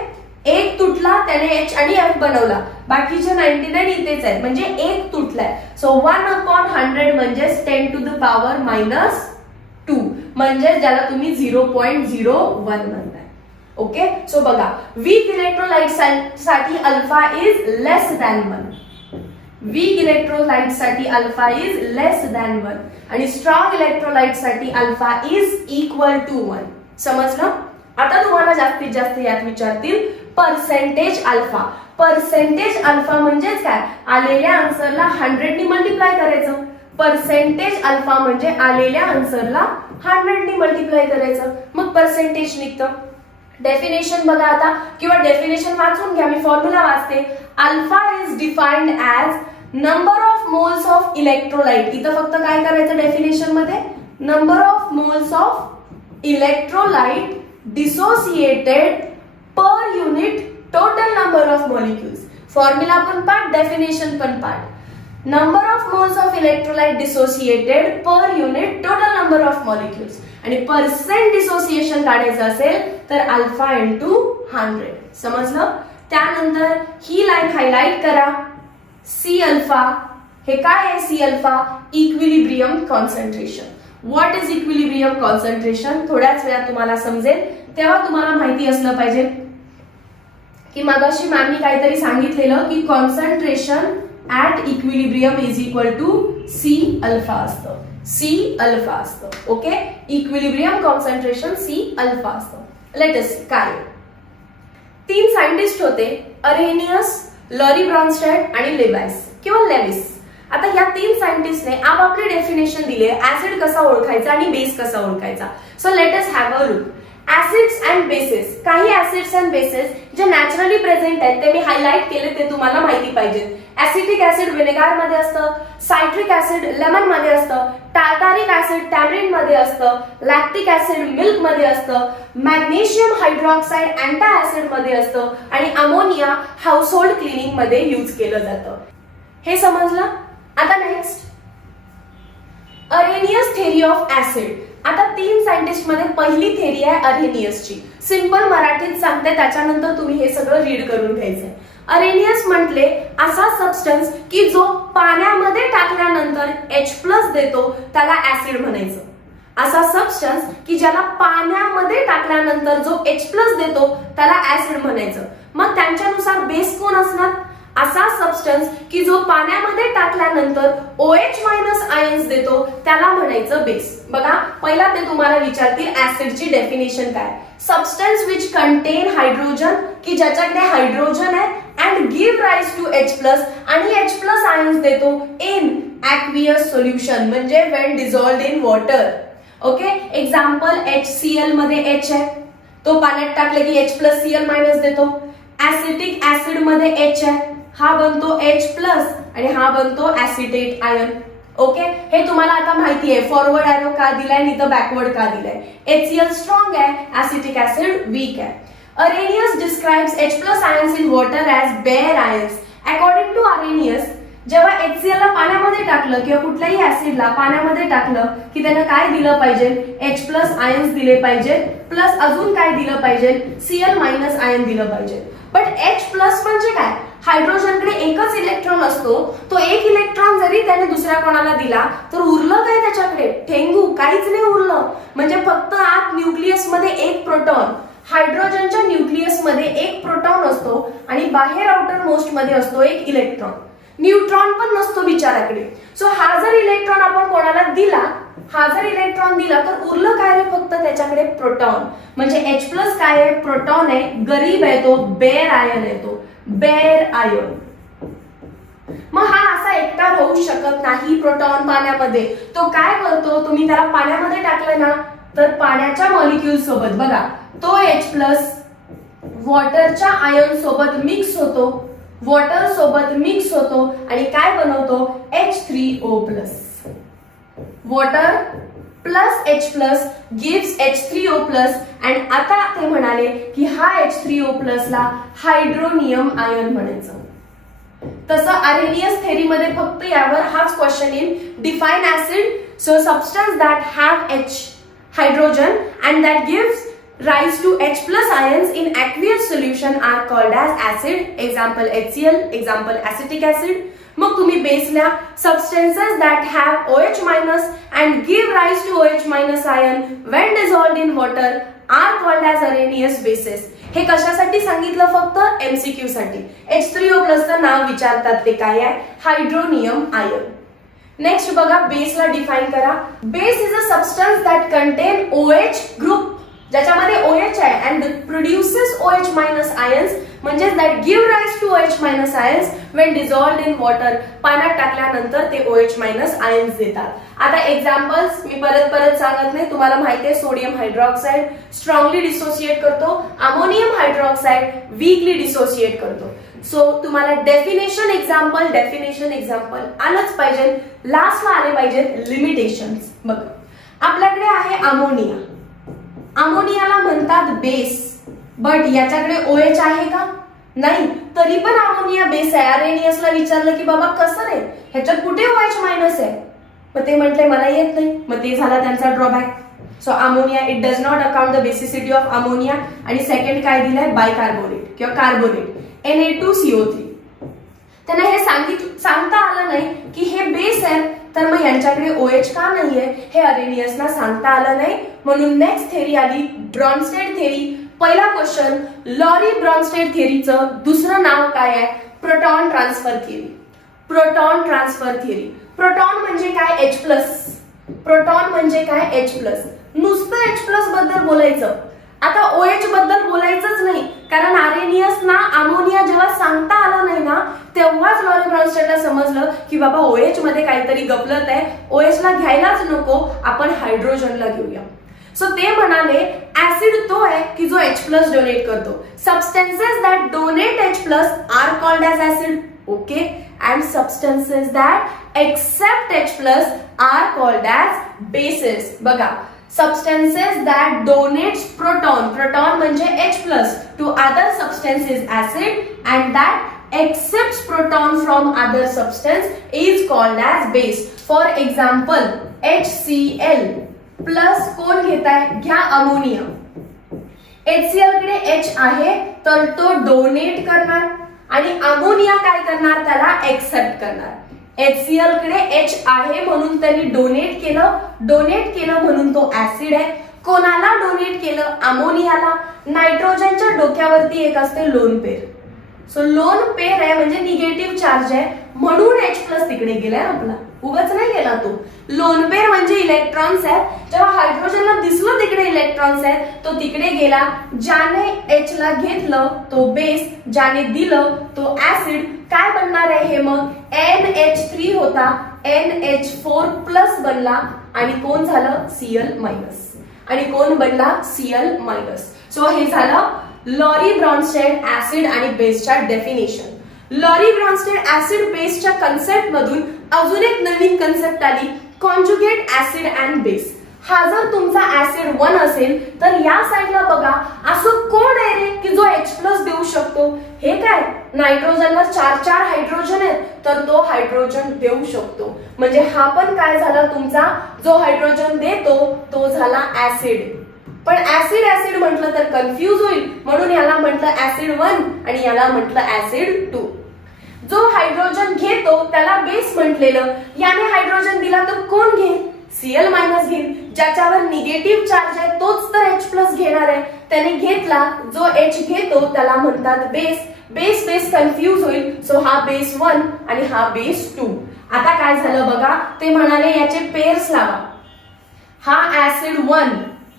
एक तुटला त्याने H आणि F बनवला, बाकीचे 99 इथेच आहेत, म्हणजे एक तुटलाय. सो 1/100 म्हणजे 10 to the power -2 म्हणजे ज्याला तुम्ही 0.01 म्हणताय. ओके, सो बघा वीक इलेक्ट्रोलाइट साठी alpha is less than 1. Weak electrolyte साठी अल्फा इज लेस दॅन 1 आणि स्ट्रॉंग इलेक्ट्रोलाइट साठी अल्फा इज इक्वल टू 1. समजलं? आता तुम्हाला जास्तीत जास्त यात विचारतील पर्सेंटेज अल्फा. पर्सेंटेज अल्फा म्हणजेच काय, आलेल्या आन्सरला 100 ने मल्टिप्लाय करायचं. पर्सेंटेज अल्फा म्हणजे आलेल्या आन्सरला 100 ने मल्टिप्लाय करायचं, मग पर्सेंटेज निघतं. डेफिनेशन बघा आता, किंवा डेफिनेशन वाचून घ्या, मी फॉर्म्युला वाचते. Alpha is defined as number of moles of electrolyte. इथं फक्त काय करायचं डेफिनेशन मध्ये, number of moles of electrolyte dissociated per unit total number of molecules. Formula पण पार्ट, डेफिनेशन पण part. Number of moles of electrolyte dissociated per unit total number of molecules. आणि percent dissociation काढायचं असेल तर alpha into 100. समजलं? त्यानंतर ही line highlight करा. C alpha हे काय आहे? C alpha equilibrium concentration. What is equilibrium concentration? थोड्याच वेळात तुम्हाला समजेल, तेव्हा तुम्हाला माहिती असलं पाहिजे की मगाशी मॅमनी काहीतरी सांगितलेलं की concentration at equilibrium is equal to C alpha असतं. सी अल्फा असतं. Okay, equilibrium concentration C alpha असतं. लेट अस सी काय. 3 सायंटिस्ट होते, अरेनियस, लॉरी ब्रॉन्स्टेड आणि लेवाइस किंवा लेविस. आता या 3 सायंटिस्टने आपापले डेफिनेशन दिले ऍसिड कसा ओळखायचा आणि बेस कसा ओळखायचा. So let us have a look. Acids and bases, काही ऍसिड्स अँड बेसेस जे नॅचरली प्रेझेंट आहेत ते मी हायलाइट केले, ते तुम्हाला माहिती पाहिजे. ऍसिटिक ऍसिड व्हिनेगार मध्ये असतं, सायट्रिक ऍसिड लेमन मध्ये असतं, टार्टारिक ऍसिड टॅमरिन मध्ये असतं, लॅक्टिक ऍसिड मिल्क मध्ये असतं, मॅग्नेशियम हायड्रॉक्साइड अँटा ऍसिड मध्ये असतं आणि अमोनिया हाऊसहोल्ड क्लिनिंग मध्ये यूज केलं जातं. हे समजलं? आता next, Arrhenius theory of acid. आता 3 सायंटिस्ट मध्ये पहिली थेरी आहे अरेनियसची. सिंपल मराठीत सांगते, त्याच्यानंतर तुम्ही हे सगळं रीड करून घ्यायचंय. अरेनियस म्हटले असा सबस्टन्स की जो पाण्यामध्ये टाकल्यानंतर H+ देतो त्याला ऍसिड म्हणायचं. असा सबस्टन्स की ज्याला पाण्यामध्ये टाकल्यानंतर जो H+ देतो त्याला ऍसिड म्हणायचं. मग त्यांच्यानुसार बेस कोण असणार? असा सबस्टन्स की जो पाण्यामध्ये टाकल्यानंतर OH- आयन्स देतो त्याला म्हणायचं बेस. बघा, पहिला ते तुम्हाला विचारतील ऍसिडची डेफिनेशन काय. सबस्टन्स विच कंटेन हायड्रोजन, की ज्याच्याकडे हायड्रोजन आहे, and give rise to H+ आणि H+ आयन्स देतो इन ॲक्वियस सोल्युशन, म्हणजे when dissolved in water. Okay, example HCl मध्ये H आहे, तो पाण्यात टाकले की H+Cl- देतो. ऍसिटिक ऍसिड मध्ये H आहे, हा बनतो H+ आणि हा बनतो ऍसिटेट आयन. ओके, हे तुम्हाला आता माहिती आहे. फॉरवर्ड एरो का दिलाय आणि इथं बॅकवर्ड का दिलाय. HCl स्ट्रॉंग आहे, ऍसिटिक ऍसिड वीक आहे. Arrhenius describes H+ ions in water as bare ions. According to Arrhenius, जेव्हा HCl ला पाण्यामध्ये टाकलं किंवा कुठल्याही ऍसिडला पाण्यामध्ये टाकलं की त्यानं काय दिलं पाहिजे? H+ आयन्स दिले पाहिजे, प्लस अजून काय दिलं पाहिजे? Cl- आयन दिलं पाहिजे. पण H+ म्हणजे काय? हायड्रोजनकडे एकच इलेक्ट्रॉन असतो, तो एक इलेक्ट्रॉन जरी त्याने दुसऱ्या कोणाला दिला तर उरलं काय त्याच्याकडे? ठेंगू, काहीच नाही उरलं. म्हणजे फक्त आत न्यूक्लियस मध्ये एक प्रोटॉन, हायड्रोजनच्या न्यूक्लियस मध्ये एक प्रोटॉन असतो आणि बाहेर आउटर मोस्ट मध्ये असतो एक इलेक्ट्रॉन. न्यूट्रॉन पण नसतो बिचाराकडे. सो हा जर इलेक्ट्रॉन आपण कोणाला दिला, तर उरलं काय रे? फक्त त्याच्याकडे प्रोटॉन. म्हणजे H+ काय आहे? प्रोटॉन आहे, गरीब आहे, तो बेअर आयन आहे, तो बेअर आयन. मग हा असा एकटा राहू शकत नाही प्रोटॉन पाण्यामध्ये. तो काय करतो? तुम्ही त्याला पाण्यामध्ये टाकलं ना तर पाण्याच्या मॉलिक्यूल सोबत बघा तो H+ वॉटरच्या आयन सोबत मिक्स होतो, वॉटर सोबत मिक्स होतो आणि काय बनवतो? H3O+. Water plus H+ gives H3O+. आणि आता ते म्हणाले की हा H3O+ ला हायड्रोनियम आयन म्हणायचं. तसं अरेनियस थेरी मध्ये फक्त यावर हाच क्वेश्चन येईल. Define acid, so substance that have H hydrogen and that gives rise to H plus ions in aqueous solution are called as acid. Example HCl, example acetic acid. मग तुम्ही बेसला substances that have OH minus and give rise to OH minus ion when dissolved in water are called as Arrhenius bases. हे कशासाठी सांगितलं? फक्त MCQ साठी. H3O plus चं नाव विचारतात ते काय आहे? Hydronium ion. नेक्स्ट बघा, बेसला डिफाइन करा. Base is a substance that contain OH group, ज्याच्यामध्ये OH आहे and produces OH minus ions, म्हणजेच that give rise to OH minus ions when dissolved in water. पाण्यात टाकल्यानंतर ते OH मायनस आयन्स देतात. आता एक्झाम्पल्स मी परत सांगत नाही, तुम्हाला माहिती आहे सोडियम हायड्रॉक्साइड स्ट्रॉंगली डिसोसिएट करतो, अमोनियम हायड्रॉक्साइड वीकली डिसोसिएट करतो. सो तुम्हाला डेफिनेशन एक्झाम्पल आलंच पाहिजे, लास्टला आले पाहिजेत लिमिटेशन्स. बघ, आपल्याकडे आहे अमोनिया. अमोनियाला म्हणतात बेस, बट याच्याकडे OH आहे का? नाही. तरी पण अमोनिया बेस आहे. अरेनियसला विचारलं की बाबा कसं रे, ह्याच्यात कुठे OH मायनस आहे? मग ते म्हटले मला येत नाही. मग ते झाला त्यांचा drawback. So ammonia it does not account the basicity of ammonia. आणि सेकंड काय दिलंय? बायकार्बोनेट किंवा कार्बोनेट Na2CO3. त्यांना हे सांगता आलं नाही की हे बेस आहे, तर मग यांच्याकडे OH का नाहीये हे अरेनियसना सांगता आलं नाही. म्हणून नेक्स्ट थेरी आली ब्रॉन्स्टेड थेरी. पहिला क्वेश्चन, लॉरी ब्रॉन्स्टेड थेरीचं दुसरं नाव काय आहे? Proton transfer theory. Proton transfer theory. Proton म्हणजे काय? H plus. प्रोटॉन म्हणजे काय? H plus. नुसतं H प्लस बद्दल बोलायचं, आता OH बद्दल बोलायचंच नाही, कारण अरेनियसना अमोनिया जेव्हा सांगता आला नाही ना, तेव्हाच लॉरी ब्रॉन्स्टेडला समजलं की बाबा OH मध्ये काहीतरी गफलत आहे, OH ला घ्यायलाच नको, आपण हायड्रोजनला घेऊया. सो ते म्हणाले ऍसिड तो आहे की जो H प्लस डोनेट करतो. Substances that donate H plus are called as acid. Okay. And substances that accept H plus are called as bases. बघा, substances that donates proton म्हणजे H plus to other substance is acid, and that accepts proton from other substance is called as base. For example, HCl plus कोण घेताय? घ्या ammonia. HCl कडे H आहे तर तो donate करणार आणि अमोनिया काय करणार? त्याला एक्सेप्ट करणार. HCl कडे H आहे म्हणून त्यांनी डोनेट केलं म्हणून तो ऍसिड आहे. कोणाला डोनेट केलं? अमोनियाला. नायट्रोजनच्या डोक्यावरती एक असते लोन पेर. सो लोन पेर आहे म्हणजे निगेटिव्ह चार्ज आहे म्हणून H प्लस तिकडे गेलाय आपला, उगाच नाही गेला तो. लोन पेर म्हणजे इलेक्ट्रॉन्स आहेत. जेव्हा हायड्रोजनला दिसलं तिकडे इलेक्ट्रॉन्स आहेत तो तिकडे गेला. ज्याने H ला घेतलं तो बेस, ज्याने दिलं तो ऍसिड. काय बनणार आहे हे? मग NH3 होता, NH4 प्लस बनला आणि कोण झालं? Cl minus. आणि कोण बनला? Cl minus. सो हे झालं लॉरी ब्रॉन्स्टेड ऍसिड आणि बेसच्या डेफिनेशन. लॉरी ब्रॉन्स्टेड ऍसिड बेसच्या कन्सेप्ट मधून अजून एक नवीन कन्सेप्ट आली, कॉन्जुगेट ऍसिड अँड बेस. हा जर तुमचा ऍसिड 1 असेल तर या साइडला बघा असं कोण आहे रे की जो H प्लस देऊ शकतो? हे काय? नायट्रोजनवर 4 हायड्रोजन आहेत तर तो हायड्रोजन देऊ शकतो. म्हणजे हा पण काय झाला तुमचा? जो हायड्रोजन देतो तो झाला ऍसिड. पण ऍसिड म्हटलं तर कन्फ्यूज होईल म्हणून याला म्हटलं ऍसिड 1 आणि याला म्हटलं ऍसिड 2. जो हायड्रोजन घेतो त्याला बेस म्हटलेलं. याने हायड्रोजन दिला तर कोण घेईल? Cl मायनस घेईल. ज्याच्यावर निगेटिव्ह चार्ज आहे तोच तर H प्लस घेणार आहे. त्याने घेतला, जो H घेतो त्याला म्हणतात बेस. बेस कन्फ्यूज होईल. सो हा बेस 1 आणि हा बेस 2. आता काय झालं बघा, ते म्हणाले याचे पेअर्स लावा. हा ऍसिड 1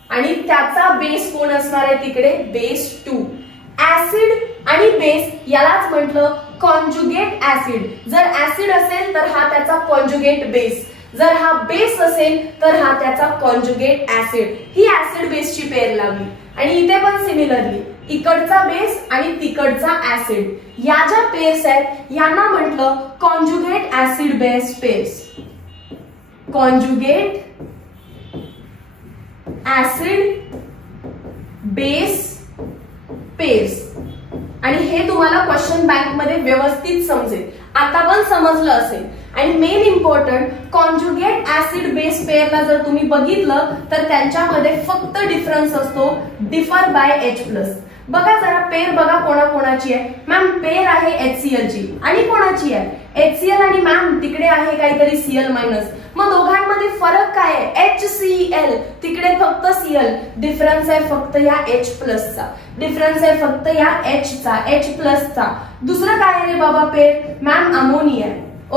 आणि त्याचा बेस कोण असणार आहे तिकडे? बेस 2. ऍसिड आणि बेस यालाच म्हटलं कॉन्जुगेट ऍसिड. जर ऍसिड असेल तर हा त्याचा कॉन्जुगेट बेस, जर हा बेस असेल तर हा त्याचा कॉन्जुगेट ऍसिड. ही ऍसिड बेसची पेअर लावली. आणि इथे पण सिमिलरली इकडचा बेस आणि तिकडचा ऍसिड या ज्या पेअर्स आहेत यांना म्हटलं conjugate acid base pairs. Conjugate acid base pairs. आणि हे तुम्हाला क्वेश्चन बँक मध्ये व्यवस्थित समजेल. आता पण समजलं असेल. आणि main important, conjugate acid base पेअरला जर तुम्ही बघितलं तर त्यांच्यामध्ये फक्त डिफरन्स असतो डिफर बाय H प्लस. बघा जरा पेर बघा कोणाकोणाची आहे. मॅम पेर आहे HCl ची आणि कोणाची आहे HCl आणि मॅम तिकडे आहे काहीतरी Cl मायनस. मग दोघांमध्ये फरक काय आहे HCl, तिकडे फक्त Cl. डिफरन्स आहे फक्त या H प्लसचा, डिफरन्स आहे फक्त या H चा, H प्लसचा. दुसरं काय आहे रे बाबा पेर? Ma'am ammonia.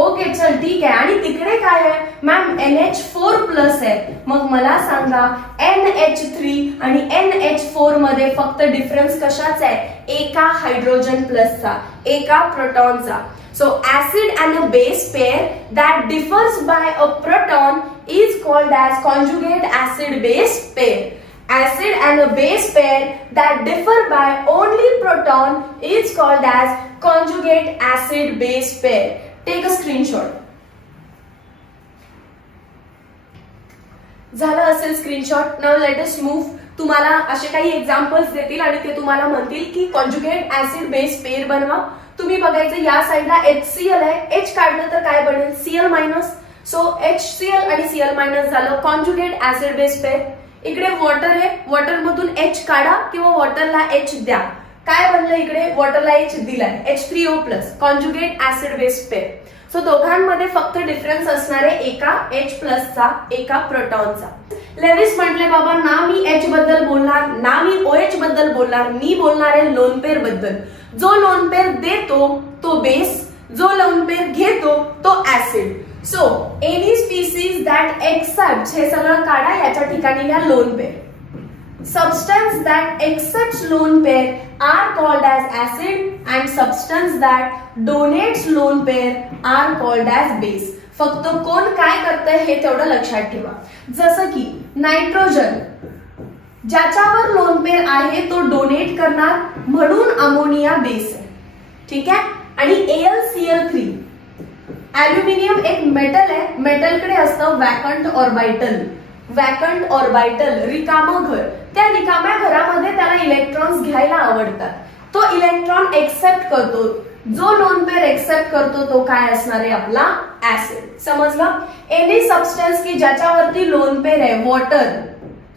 ओके चल ठीक आहे. आणि तिकडे काय आहे मॅम NH4 प्लस आहे. मग मला सांगा NH3 आणि NH4 मध्ये फक्त डिफरन्स कशाचा आहे? एका हायड्रोजन प्लसचा, एका प्रोटॉनचा. So acid and a base pair that differs by a proton is called as conjugate acid base pair. Acid and a base pair that differ by only proton is called as conjugate acid base pair. Take a screenshot. झालं असेल screenshot. Now let us move. तुम्हाला असे काही examples देतील आणि ते तुम्हाला म्हणतील की कॉन्जुगेट ऍसिड बेस पेअर बनवा. तुम्ही बघायचं या साईडला HCl आहे, H काढलं तर काय बनेल? Cl minus. सो HCl आणि Cl मायनस झालं कॉन्जुगेट ऍसिड बेस पेअर. इकडे वॉटर आहे, वॉटर मधून H काढा किंवा वॉटरला H द्या. काय बनलं इकडे? वॉटरला H दिलाय, H3O plus, conjugate acid base pair. So दोघांमध्ये फक्त डिफरन्स असणार आहे एका H प्लसचा, एका प्रोटॉनचा. लेविस म्हटले बाबा ना मी H बद्दल बोलणार ना मी OH बद्दल बोलणार, मी बोलणार आहे लोन पेअर बद्दल. जो लोन पेअर देतो तो बेस, जो लोन पेअर घेतो तो acid. So any species that accept, हे सगळं काढा, याच्या ठिकाणी लिहा lone pair. Substance that accepts lone pair are called as acid and substance that donates lone pair are called as base. फक्त कोण काय करतंय हे तेवढं लक्षात ठेवा. जसं की नायट्रोजन ज्याच्यावर लोन पेअर आहे तो डोनेट करणार म्हणून अमोनिया बेस आहे. ठीक आहे. आणि AlCl3, ॲल्युमिनियम एक मेटल आहे, मेटलकडे असतं वॅकंट ऑर्बिटल. वॅकंट ऑर्बिटल रिकामं घर, त्या रिकाम्या घरामध्ये त्याला इलेक्ट्रॉन्स घ्यायला आवडतात. तो इलेक्ट्रॉन एक्सेप्ट करतो. जो लोन पेअर एक्सेप्ट करतो तो काय असणार आहे? आपला ऍसिड. समजलं? एनी सबस्टन्स की ज्याच्यावरती लोन पेअर आहे, वॉटर,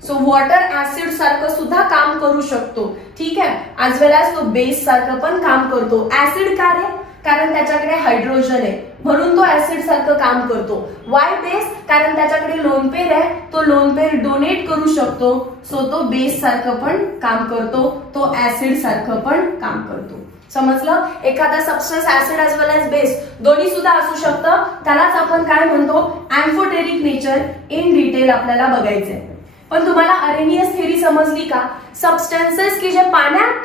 सो वॉटर ऍसिड सारखं सुद्धा काम करू शकतो. ठीक आहे. ऍज वेल ऍज तो बेस सारखं पण काम करतो. ऍसिड का रे? कारण त्याच्याकडे हायड्रोजन आहे म्हणून तो ऍसिड सारखं काम करतो. Y base? कारण त्याच्याकडे लोन पेअर आहे, तो लोन पेअर डोनेट करू शकतो. सो तो बेस सारखं पण काम करतो, तो ऍसिड सारखं पण काम करतो. समजलं? एखादा सबस्टन्स ऍसिड ऍज वेल ऍज बेस दोन्ही सुद्धा असू शकतं. त्यालाच आपण काय म्हणतो? अँफोटेरिक नेचर इन डिटेल आपल्याला बघायचंय. पण तुम्हाला अरेनियस थेरी समजली का? सबस्टन्सेस की जे पाण्यात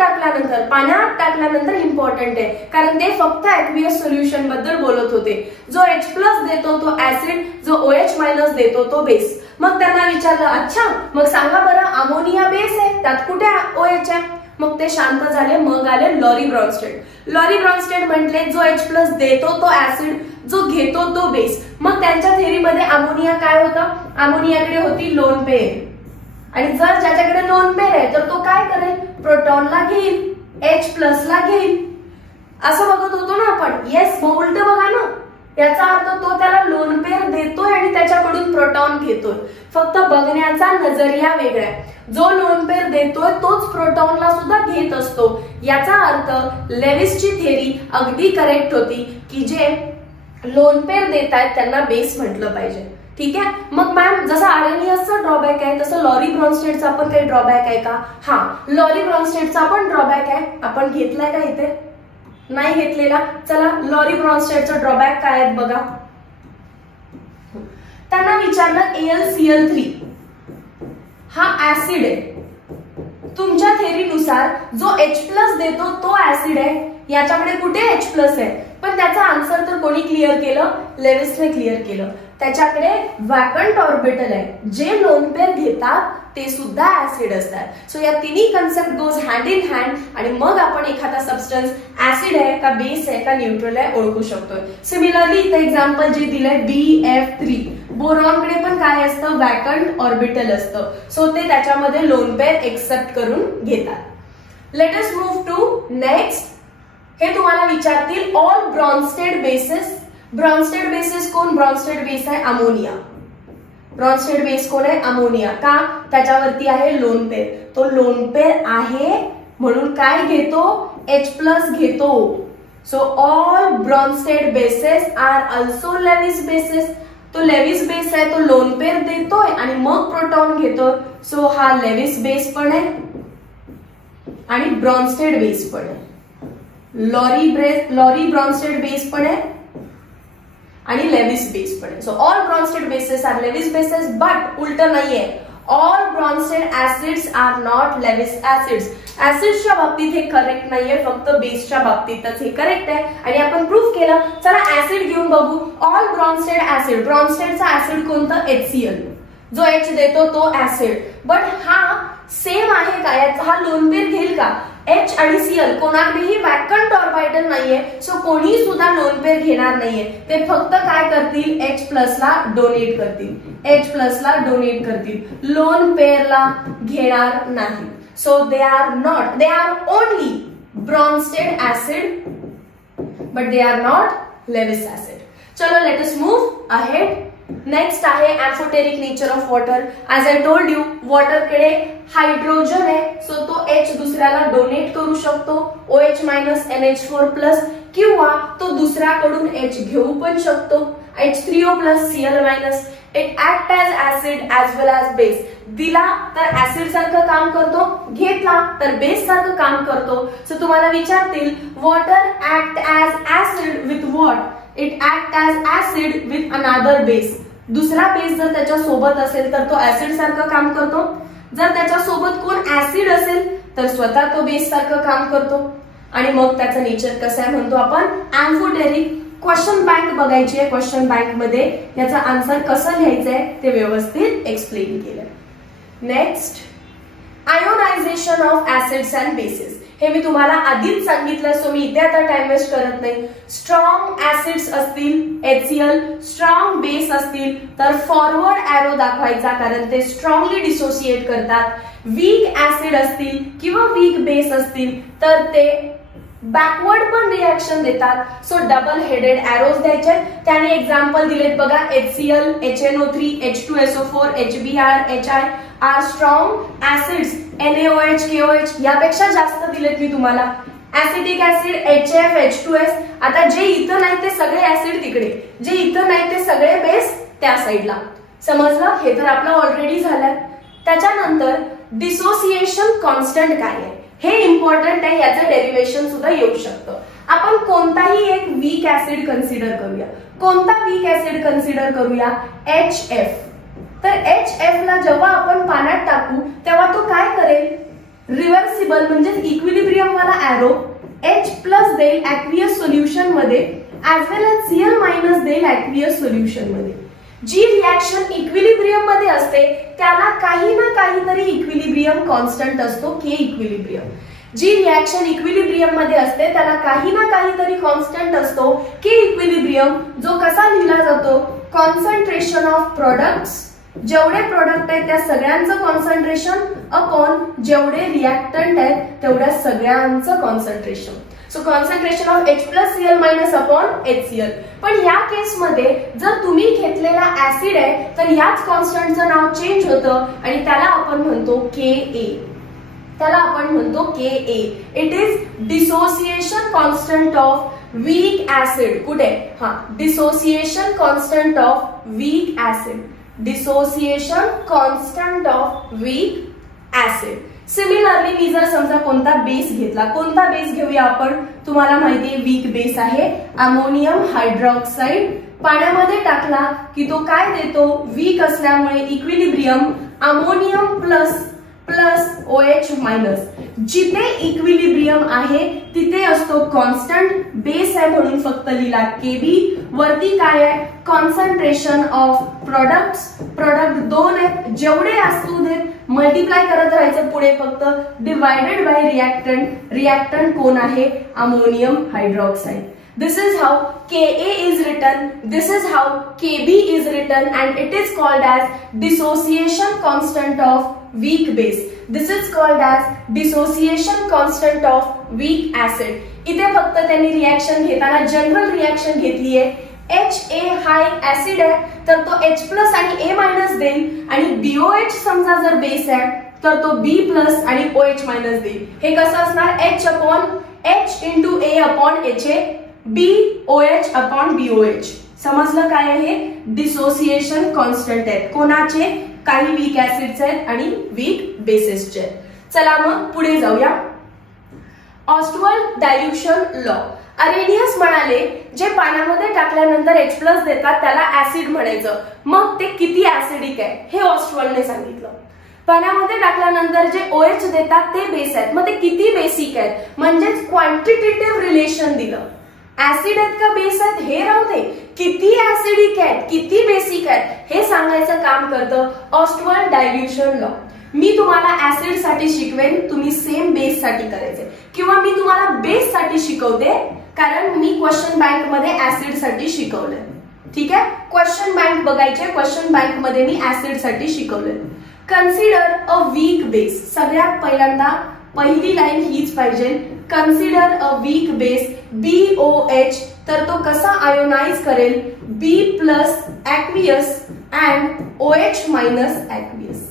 टाकल्यानंतर इम्पॉर्टंट आहे, कारण ते फक्त ऍक्वियस सोल्युशन बद्दल बोलत होते. जो H प्लस देतो तो ऍसिड, जो OH मायनस देतो तो बेस. मग त्यांना विचारलं अच्छा मग सांगा बरं अमोनिया बेस आहे, त्यात कुठे OH आहे? मग ते शांत झाले. मग आले लॉरी ब्रॉन्स्टेड. लॉरी ब्रॉन्स्टेड म्हटले जो H प्लस देतो तो ऍसिड, जो घेतो तो बेस. मग त्यांच्या थेरीमध्ये अमोनिया काय होतं? अमोनियाकडे होती लोन पेअर. आणि जर ज्याच्याकडे लोन पेअर आहे तर तो काय करेल? प्रोटॉनला घेईल, H प्लसला घेईल. असं बघत होतो ना आपण. येस. मग उलट बघा ना, याचा अर्थ तो त्याला लोन पेअर देतोय आणि त्याच्याकडून प्रोटॉन घेतोय. फक्त बघण्याचा नजरिया वेगळा आहे. जो लोन पेअर देतोय तोच प्रोटॉनला सुद्धा घेत असतो. याचा अर्थ लेविसची थेरी अगदी करेक्ट होती की जे लोन पेअर देत आहेत त्यांना बेस म्हटलं पाहिजे. ठीक आहे. मग मॅम जसं आरएनएसचा ड्रॉबॅक आहे तसं लॉरी ब्रॉन्स्टेडचा पण काही ड्रॉबॅक आहे का? हा, लॉरी ब्रॉन्स्टेडचा पण ड्रॉबॅक आहे. आपण घेतलाय का इथे? नाही घेतलेला. चला लॉरी ब्रॉन्स्टेडचा ड्रॉबॅक काय आहेत बघा. त्यांना विचारलं AlCl3 हा ऍसिड आहे. तुमच्या थेरीनुसार जो H प्लस देतो तो ऍसिड आहे, याच्याकडे कुठे H प्लस आहे? पण त्याचा आन्सर तर कोणी क्लिअर केलं? लेविसने क्लिअर केलं. त्याच्याकडे वॅकंट ऑर्बिटल आहे. जे लोन पेअर घेतात ते सुद्धा ऍसिड असतात. सो या तिन्ही concept goes hand in hand आणि मग आपण एखादा सबस्टन्स ऍसिड आहे का बेस आहे का न्यूट्रल आहे ओळखू शकतोय. सिमिलरली इथे एक्झाम्पल जे दिलंय BF3, बोरॉनकडे पण काय असतं? वॅकंट ऑर्बिटल असतं. सो ते त्याच्यामध्ये लोन पेअर एक्सेप्ट करून घेतात. Let us move to next. हे तुम्हाला विचारतील all Bronsted bases. Bronsted bases कोण? ब्रॉन्स्टेड बेस आहे अमोनिया. ब्रॉन्स्टेड बेस कोण आहे? अमोनिया. का? त्याच्यावरती आहे लोन पेर. तो लोन पेर आहे म्हणून काय घेतो? H+ घेतो. So all Bronsted bases are also Lewis bases. तो लेविस बेस आहे, तो लोन पेर देतोय आणि मग प्रोटॉन घेतोय. सो हा लेविस बेस पण आहे आणि ब्रॉन्स्टेड बेस पण आहे. लॉरी ब्रॉन्स्टेड बेस पण आहे आणि लेविस बेस पण आहे. So all Bronsted bases are Lewis bases, but उलट नाहीये. All Bronsted acids are not Lewis acids. ऍसिड्सच्या बाबतीत हे करेक्ट नाहीये, फक्त बेसच्या बाबतीतच हे करेक्ट आहे आणि आपण प्रूफ केलं. चला ऍसिड घेऊन बघू. All Bronsted acid. ब्रॉन्स्टेडचा ऍसिड कोणतं? HCl. जो H देतो तो ऍसिड. बट हा सेम आहे का? याचा हा लोन पेर घेईल का? H आणि Cl कोणाकडेही वॅकंट ऑर्बिटल नाहीये, सो कोणी सुद्धा लोन पेर घेणार नाहीये. ते फक्त काय करतील? H+ ला डोनेट करतील. H+ ला डोनेट करतील. लोन पेरला घेणार नाही. So they are only Bronsted acid, but they are not Lewis acid. चलो let us move ahead. Next आहे amphoteric nature of water. As I told you, water कडे हायड्रोजन आहे, सो तो H दुसऱ्याला डोनेट करू शकतो, OH- NH4+, किंवा तो दुसऱ्याकडून H घेऊ पण शकतो, H3O+, Cl-. It act as acid as well as base. दिला तर ऍसिड सारखं काम करतो, घेतला तर बेस सारखं काम करतो. सो तुम्हाला विचारतील water act as acid with what? It act as acid with अनादर बेस. दुसरा बेस जर त्याच्या सोबत असेल तर तो ऍसिड सारखं काम करतो. जर त्याच्या सोबत कोण ऍसिड असेल तर स्वतः तो बेस सारखं काम करतो. आणि मग त्याचं नेचर कसं आहे म्हणतो आपण एम्फोटेरिक. क्वेश्चन बँक बघायची आहे. क्वेश्चन बँक मध्ये याचा आन्सर कसं लिहायचंय ते व्यवस्थित एक्सप्लेन केलं. Next, ionisation of acids and bases. हे मी तुम्हाला आधीच सांगितलं, सो मी इथे आता टाइम वेस्ट करत नाही. स्ट्रॉंग ऍसिड्स असतील HCl, स्ट्रॉंग बेस असतील तर फॉरवर्ड एरो दाखवायचा, कारण ते स्ट्रॉंगली डिसोसिएट करतात. वीक ऍसिड असतील किंवा वीक बेस असतील तर ते बॅकवर्ड पण रिॲक्शन देतात. सो डबल हेडेड एरोज द्यायचे. त्याने एक्झाम्पल दिलेत बघा. HCl, HNO3, H2SO4, HBr, HI are strong acids. NaOH, KOH यापेक्षा जास्त दिलेत मी तुम्हाला. Acetic acid HF, H2S. आता जे इथं नाही ते सगळे ऍसिड तिकडे, जे इथं नाही ते सगळे बेस त्या साईडला. समजलं? हे तर आपलं ऑलरेडी झालंय. त्याच्यानंतर डिसोसिएशन कॉन्स्टंट काय आहे हे इम्पॉर्टंट आहे. याचं डेरिव्हेशन सुद्धा येऊ शकतं. आपण कोणताही एक वीक ऍसिड कन्सिडर करूया. कोणता वीक ऍसिड कन्सिडर करूया? HF. तर HF ला जेव्हा आपण पाण्यात टाकू तेव्हा तो काय करेल? रिव्हर्सिबल म्हणजे इक्विलिब्रियम वाला एरो H+ देईल ऍक्वियस सोल्युशन मध्ये, ऍज वेल एज Cl- देईल ऍक्वियस सोल्युशन मध्ये. जी रिॲक्शन इक्विलिब्रियम मध्ये असते त्याला काही ना काहीतरी इक्विलिब्रियम कॉन्स्टंट असतो, K इक्विलिब्रियम. जी रिॲक्शन इक्विलिब्रियम मध्ये असते त्याला काही ना काहीतरी कॉन्स्टंट असतो, K इक्विलिब्रियम. जो कसा लिहिला जातो? Concentration of products. जेवढे प्रोडक्ट आहेत त्या सगळ्यांचं कॉन्सन्ट्रेशन अपॉन जेवढे रिॲक्टंट आहेत तेवढ्या सगळ्यांचं concentration. So concentration of H+Cl- upon HCl. पण या केसमध्ये जर तुम्ही घेतलेला ऍसिड आहे तर याच कॉन्स्टंटचं नाव चेंज होतं आणि त्याला आपण म्हणतो Ka. त्याला आपण म्हणतो Ka. It is dissociation constant of weak acid. कुठे? हा, dissociation constant of weak acid. Dissociation constant of weak acid. Similarly मी जर समजा कोणता बेस घेतला, कोणता बेस घेऊया आपण? तुम्हाला माहितीये वीक बेस आहे अमोनियम हायड्रॉक्साईड. पाण्यामध्ये टाकला की तो काय देतो? वीक असल्यामुळे इक्विलिब्रियम अमोनियम प्लस OH-. जिथे इक्विलिब्रियम आहे तिथे असतो कॉन्स्टंट. बेस आहे म्हणून फक्त लिहिला KB. वरती काय आहे? Concentration of products. प्रोडक्ट 2 आहेत, जेवढे असू देत मल्टिप्लाय करत राहायचं पुढे फक्त, डिवायडेड बाय रिॲक्टंट. रिॲक्टंट कोण आहे? Ammonium hydroxide. This is how Ka is written, this is how Kb is written, and it is called as dissociation constant of weak base. This is called as dissociation constant of weak acid. इथे फक्त त्यांनी reaction घेताना general reaction घेतली आहे. Ha हा एक acid आहे तर तो H+ आणि A- देईल, आणि BOH समजा जर बेस आहे तर तो B+ आणि OH- देईल. हे कसं असणार? H into A upon HA, BOH upon BOH. समजलं काय आहे? डिसोसिएशन कॉन्स्टंट आहेत. कोणाचे? काही वीक ऍसिड्स आहेत आणि वीक बेसेसचे आहेत. चला मग पुढे जाऊया. Ostwald dilution law. अरेनियस म्हणाले जे पाण्यामध्ये टाकल्यानंतर H+ देतात त्याला ऍसिड म्हणायचं. मग ते किती ऍसिडिक आहे हे ऑस्टवर्डने सांगितलं. पाण्यामध्ये टाकल्यानंतर जे OH देतात ते बेस आहेत, मग ते किती बेसिक आहेत, म्हणजेच क्वांटिटेटिव्ह रिलेशन दिलं. ऍसिड आहेत का बेस आहेत हे राहू दे, किती ऍसिडिक आहेत किती बेसिक आहेत हे सांगायचं काम करतं ऑस्टवर्ड डायल्युशन लॉ. मी तुम्हाला ऍसिड साठी शिकवेन, तुम्ही सेम बेस साठी करायचे, किंवा मी तुम्हाला बेस साठी शिकवते कारण मी क्वेश्चन बँक मध्ये ऍसिड साठी शिकवलंय. ठीक आहे, क्वेश्चन बँक बघायचे. क्वेश्चन बँक मध्ये मी ऍसिड साठी शिकवलंय. Consider a weak base. सगळ्यात पहिल्यांदा पहिली लाईन हीच पाहिजे. Consider a weak base BOH. तर तो कसा आयोनाइज करेल? B+ aqueous and OH- aqueous.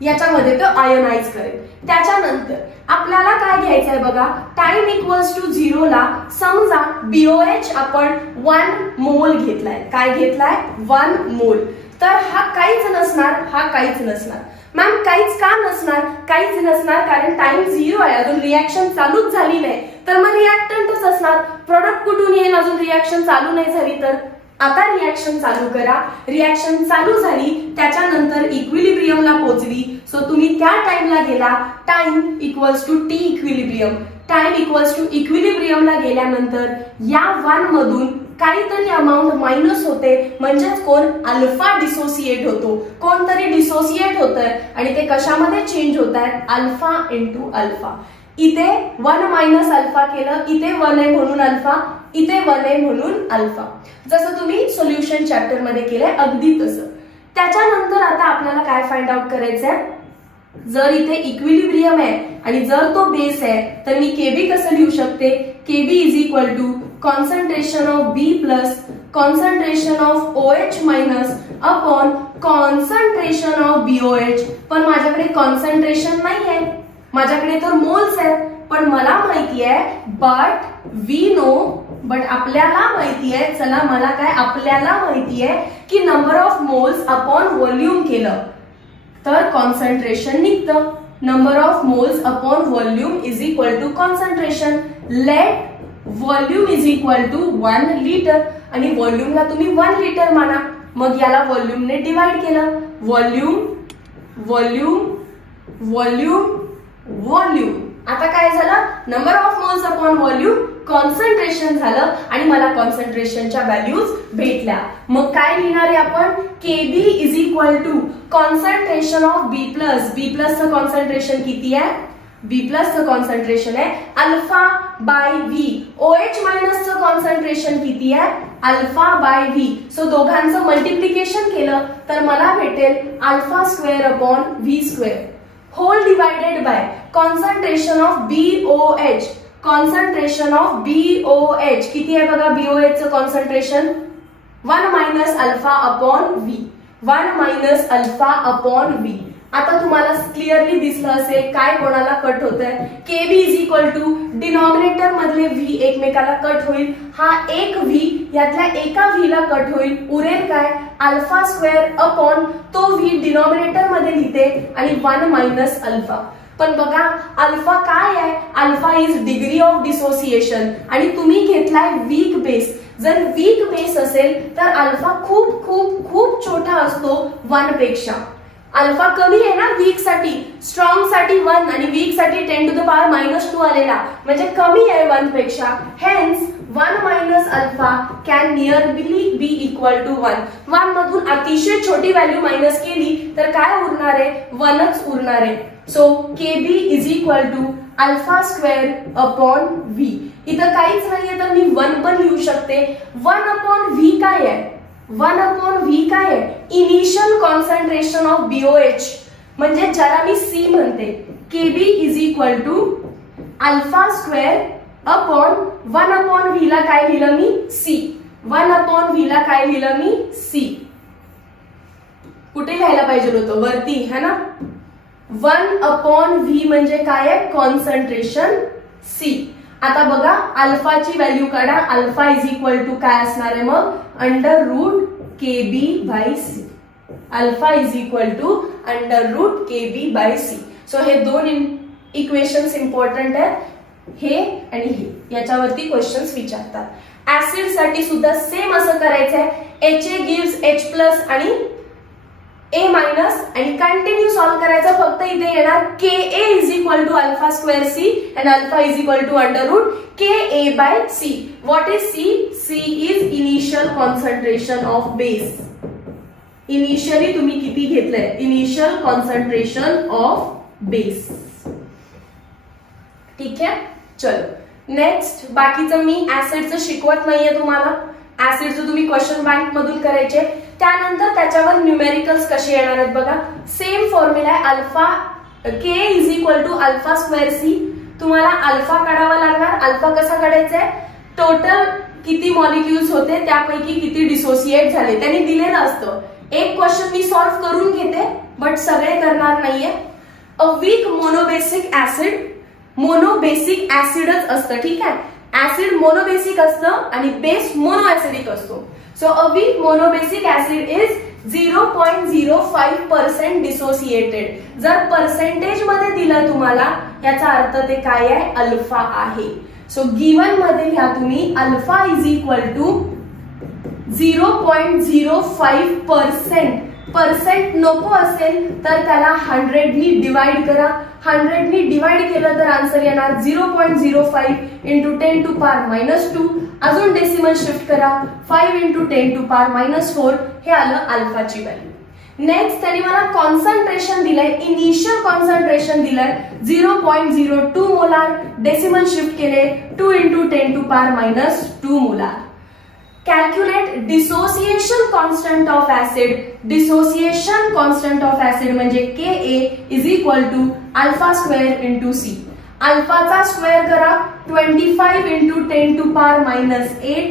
याच्यामध्ये तो आयोनाइज करेल. त्याच्यानंतर आपल्याला काय घ्यायचं आहे बघा, टाइम इक्वल्स टू 0 ला समजा BOH आपण 1 मोल घेतलाय. काय घेतलाय? 1 मोल. तर हा काहीच नसणार, हा काहीच नसणार. मॅम काहीच का नसणार? काहीच नसणार कारण टाइम 0 आहे, अजून रिएक्शन चालूच झाली नाही, तर मग रिएक्टंटच असणार. प्रोडक्ट कुठून येईल अजून रिएक्शन चालू नाही झाली तर? आता रिएक्शन चालू करा. रिएक्शन चालू झाली, त्याच्यानंतर इक्विलिब्रियमला पोहोचली, सो तुम्ही त्या टाइमला गेला. Time equals to T equilibrium. Time equals to इक्विलिब्रियमला गेल्यानंतर या 1 मधून काहीतरी अमाऊंट मायनस होते, म्हणजेच कोण? अल्फा डिसोसिएट होतो. कोणतरी डिसोसिएट होतंय आणि ते कशामध्ये चेंज होत आहेत? Alpha into alpha. इथे 1 - अल्फा केलं, इथे 1 आहे म्हणून अल्फा, इथे 1 आहे म्हणून अल्फा. जसं तुम्ही सोल्युशन चॅप्टर मध्ये केलंय अगदी तसं. त्याच्यानंतर आता आपल्याला काय फाइंड आउट करायचंय? जर इथे इक्विलिब्रियम आहे आणि जर तो बेस आहे तर मी Kb कसं लिहू शकते? Kb is equal to concentration of B+ concentration of OH- upon concentration of BOH. पण माझ्याकडे कॉन्सन्ट्रेशन नाही आहे, माझ्याकडे तर मोल्स आहेत. पण मला माहिती आहे बट आपल्याला माहिती आहे, चला मला काय आपल्याला माहिती आहे की number of moles upon volume केलं तर कॉन्सन्ट्रेशन निघतं. Number of moles upon volume is equal to concentration. Let volume is equal to 1 litre, आणि व्हॉल्यूमला तुम्ही 1 लिटर माना. मग याला व्हॉल्यूमने डिवाइड केलं. Volume volume volume volume. आता काय झालं? Number of moles upon volume concentration झालं आणि मला कॉन्सन्ट्रेशनच्या व्हॅल्यूज भेटल्या. मग काय लिहिणार आहे आपण? Kb is equal to concentration of B+. चं कॉन्सन्ट्रेशन किती आहे? B+ चं कॉन्सन्ट्रेशन आहे अल्फा बाय V. OH- चं कॉन्सन्ट्रेशन किती आहे? Alpha by V. सो दोघांचं मल्टिप्लिकेशन केलं तर मला भेटेल α² upon V². Whole divided by concentration of BOH. Concentration of BOH किती आहे बघा? BOH चं concentration 1 - alpha upon V. 1 - alpha upon V. आता तुम्हाला क्लिअरली दिसलं असेल काय कोणाला कट होतंय. Kb is equal to denominator मधले V एकमेकाला कट होईल. हा एक V यातल्या एका V ला कट होईल. उरेल काय? α² अपॉन तो V डिनॉमिनेटर मध्ये लिहिते आणि 1 - अल्फा. पण बघा अल्फा काय आहे? Alpha is degree of dissociation, आणि तुम्ही घेतलाय वीक बेस. जर वीक बेस असेल तर अल्फा खूप खूप खूप छोटा असतो 1 पेक्षा. अल्फा कमी आहे ना वीक साठी. स्ट्रॉंग साठी 1 आणि वीक साठी 10⁻² आलेला, म्हणजे कमी आहे 1 पेक्षा. Hence 1 - alpha can nearly be equal to 1. 1 मधून अतिशय छोटी व्हॅल्यू मायनस केली तर काय उरणार आहे? 1च उरणार आहे. So Kb is equal to α² upon V. इथं काहीच नाहीये तर मी 1 पण लिहू शकते. 1/V काय आहे? 1/V काय आहे? इनिशियल कॉन्सन्ट्रेशन ऑफ BOH, म्हणजे ज्याला मी C म्हणते. KB is equal to alpha square upon 1/V ला काय लिहिलं मी? C. 1/V ला काय लिहिलं मी? C. कुठे लिहायला पाहिजे होतं? वरती है ना. 1/V म्हणजे काय आहे? Concentration C. आता बघा अल्फाची व्हॅल्यू काढा. अल्फा इज इक्वल टू काय असणार आहे मग? √KB/C. Alpha is equal to √KB/C. So हे दोन इक्वेशन्स इम्पॉर्टंट आहेत, हे आणि हे. याच्यावरती क्वेश्चन्स विचारतात. ऍसिड साठी सुद्धा सेम असं करायचं आहे. HA गिव्स H+ आणि A- आणि कंटिन्यू सॉल्व करायचं. फक्त इथे येणार KA is equal to alpha square C and alpha is equal to √KA/C. What is C? C is initial concentration of base. Initially तुम्ही किती घेतलंय? Initial concentration of base. ठीक आहे, चलो नेक्स्ट. बाकीचं मी ऍसिडचं शिकवत नाहीये तुम्हाला. ऍसिडचं तुम्ही क्वेश्चन बँक मधून करायचे. त्यानंतर त्याच्यावर न्यूमेरिकल्स कसे येणार आहेत बघा. सेम फॉर्म्युला आहे. Alpha K is equal to alpha square C. तुम्हाला अल्फा काढावा लागणार. अल्फा कसा काढायचा आहे? टोटल किती मॉलिक्युल्स होते त्यापैकी किती डिसोसिएट झाले त्यांनी दिलेलं असतं. एक क्वेश्चन मी सॉल्व्ह करून घेते, बट सगळे करणार नाहीये. A weak monobasic acid, monobasic ऍसिडच असतं. ठीक आहे, ऍसिड मोनोबेसिक असतं आणि बेस मोनोऍसिडिक असतो. So a weak monobasic acid is 0.05% dissociated. जर पर्सेंटेज मध्ये दिलं तुम्हाला, याचा अर्थ ते काय आहे? अल्फा आहे. सो गिवन मध्ये घ्या तुम्ही alpha is equal to 0.05%. Percent नको असेल तर त्याला 100 नी डिवाइड करा. 100 नी डिवाइड केलं तर आन्सर येणार 0.05 इंटू 10⁻². अजून डेसिमल शिफ्ट करा. 5 इंटू 10⁻⁴. हे आलं अल्फाची व्हॅल्यू. नेक्स्ट त्यांनी मला कॉन्सन्ट्रेशन दिलंय, इनिशियल कॉन्सन्ट्रेशन दिलंय 0.02 मोलार. डेसिमल शिफ्ट केले 2 into 10⁻² molar. Calculate dissociation constant of acid. Dissociation constant of acid म्हणजे Ka is equal to alpha square into C. अल्फाचा स्क्वेअर करा 25 इंटू 10⁻⁸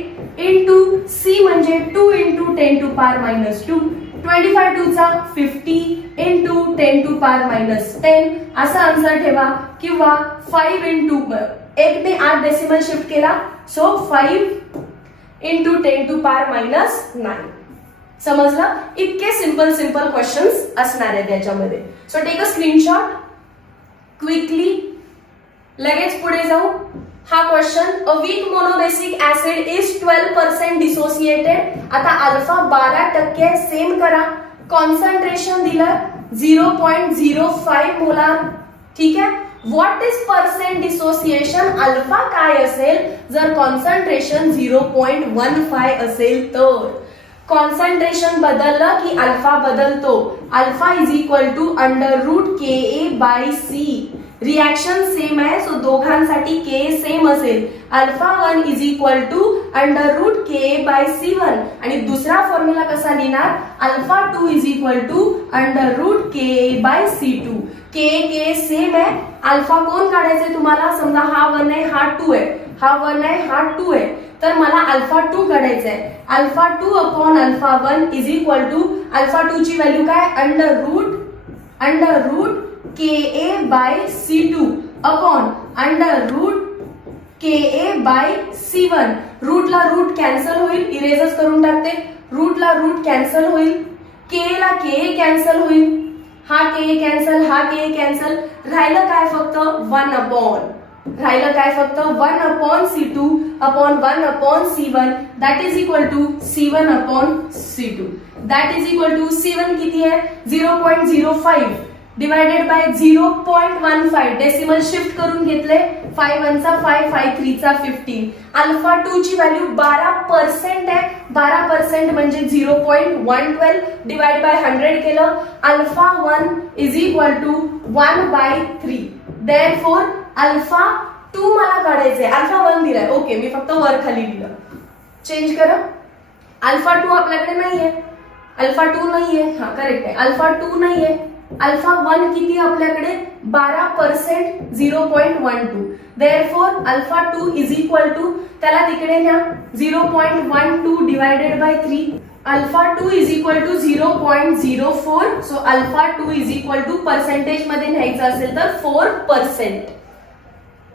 इंटू C म्हणजे 2 into 10⁻². 25 2 50 into 10⁻10 असा answer ठेवा. किंवा 5 into 1 ने 8 डेसिमल शिफ्ट केला. So 5 into 10⁻⁹. समजलं? इतके सिंपल क्वेश्चन्स असणार आहेत त्याच्यामध्ये. So take a screenshot quickly. लगेच पुढे जाऊ. हा question, a weak monobasic acid is 12% dissociated. आता अल्फा 12% सेम करा. कॉन्सन्ट्रेशन दिलं 0.05 मोलार. ठीक आहे. What is percent dissociation? Alpha काय असेल जर कॉन्सन्ट्रेशन 0.15 असेल तर? कॉन्सन्ट्रेशन बदललं की अल्फा बदलतो. Alpha is equal to √KA/C. Reaction same आहे, सो दोघांसाठी K सेम असेल. Alpha 1 is equal to √KA/C1. आणि दुसरा फॉर्म्युला कसा लिहिणार? Alpha 2 is equal to √KA/C2. K same आहे. अल्फा कोण काढायचंय तुम्हाला? समजा हा 1 आहे, हा 2 आहे, हा 1 आहे, हा 2 आहे, तर मला अल्फा 2 काढायचा आहे. Alpha 2 upon alpha 1 is equal to alpha 2 ची व्हॅल्यू काय? √KA/C2 upon √KA/C1. रूटला root cancel होईल, इरेजच करून टाकते. रूटला रूट कॅन्सल होईल, K ला K कॅन्सल होईल, हा K कॅन्सल, हा K कॅन्सल. राहिलं काय? फक्त 1/. राहिलं काय? फक्त 1/C2 upon 1/C1. That is equal to C1/C2. That is equal to C1 किती आहे? 0.05 डिवायडेड बाय 0.15. डेसिमल शिफ्ट करून घेतले. 5 1 5, 5 3 15. अल्फा 2 ची व्हॅल्यू 12% आहे. 12% म्हणजे 0.112 डिवाइड बाय 100 केलं. Alpha 1 is equal to 1/3. Therefore alpha 2 मला काढायचंय, अल्फा 1 दिलाय, ओके मी फक्त वर खाली लिहिलं. चेंज करा. अल्फा 2 आपल्याकडे नाहीये, अल्फा 2 नाहीये, हा करेक्ट आहे, अल्फा 2 नाहीये. अल्फा 1 किती आपल्याकडे 12%, 0.12. Therefore alpha 2 is equal to, त्याला तिकडे न्या, 0.12 divided by 3. Alpha 2 is equal to 0.04. So alpha 2 is equal to percentage मध्ये न्यायचं असेल तर 4%.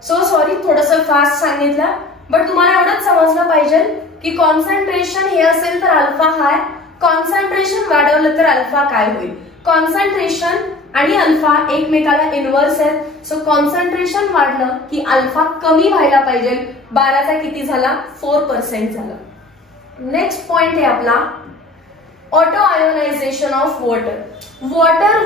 सो सॉरी थोडंसं फास्ट सांगितलं, बट तुम्हाला एवढंच समजलं पाहिजे की कॉन्सन्ट्रेशन हे असेल तर अल्फा हाय, कॉन्सन्ट्रेशन वाढवलं तर अल्फा काय होईल. कॉन्सन्ट्रेशन आणि अल्फा एकमेकाला इनव्हर्स आहेत. सो कॉन्सन्ट्रेशन वाढलं की अल्फा कमी व्हायला पाहिजे. 12चा किती झाला, 4% झाला. नेक्स्ट पॉइंट आहे आपला ऑटो आयोनायझेशन ऑफ वॉटर.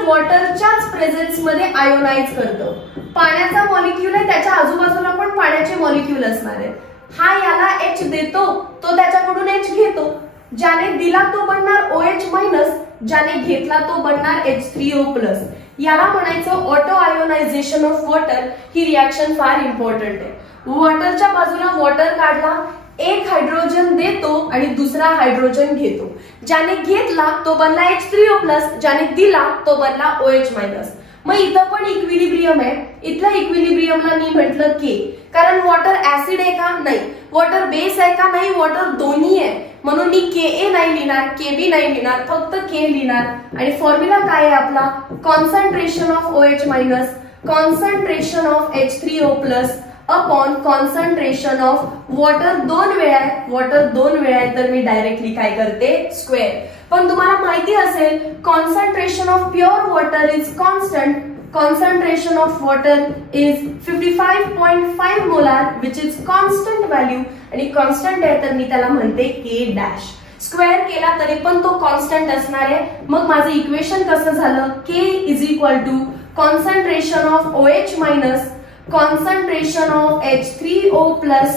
वॉटरच्याच प्रेझेन्स मध्ये आयोनाइज करतं. पाण्याचा मॉलिक्यूल आहे, त्याच्या आजूबाजूला पण पाण्याचे मॉलिक्यूल असणार आहेत. हा याला H देतो, तो त्याच्याकडून H घेतो. ज्याने दिला तो बनणार OH मायनस, ज्याने घेतला तो बनणार H3O+. याला म्हणायचं ऑटो आयोनायझेशन ऑफ वॉटर. ही रिॲक्शन फार इम्पॉर्टंट आहे. वॉटरच्या बाजूला वॉटर काढला, एक हायड्रोजन देतो आणि दुसरा हायड्रोजन घेतो. ज्याने घेतला तो बनला H3O+, ज्याने दिला तो बनला OH-. मग इथं पण इक्विलिब्रियम आहे. इथल्या इक्विलिब्रियमला मी म्हटलं K, कारण वॉटर ऍसिड आहे का, नाही. वॉटर बेस आहे का, नाही. वॉटर दोन्ही आहे, म्हणून मी Ka नाही लिहिणार, Kb नाही लिहिणार, फक्त K लिहिणार. आणि फॉर्म्युला काय आहे आपला, concentration of OH-, concentration of H3O+ upon concentration of water 2 वेळा आहे. वॉटर 2 वेळा आहे तर मी डायरेक्टली काय करते, स्क्वेअर. पण तुम्हाला माहिती असेल concentration of pure water is constant. Concentration of water is 55.5 molar which is constant value. आणि कॉन्स्टंट आहे तर मी त्याला म्हणते K'. स्क्वेअर केला तरी पण तो कॉन्स्टंट असणार आहे. मग माझं इक्वेशन कसं झालं, K is equal to concentration of OH- concentration of H3O+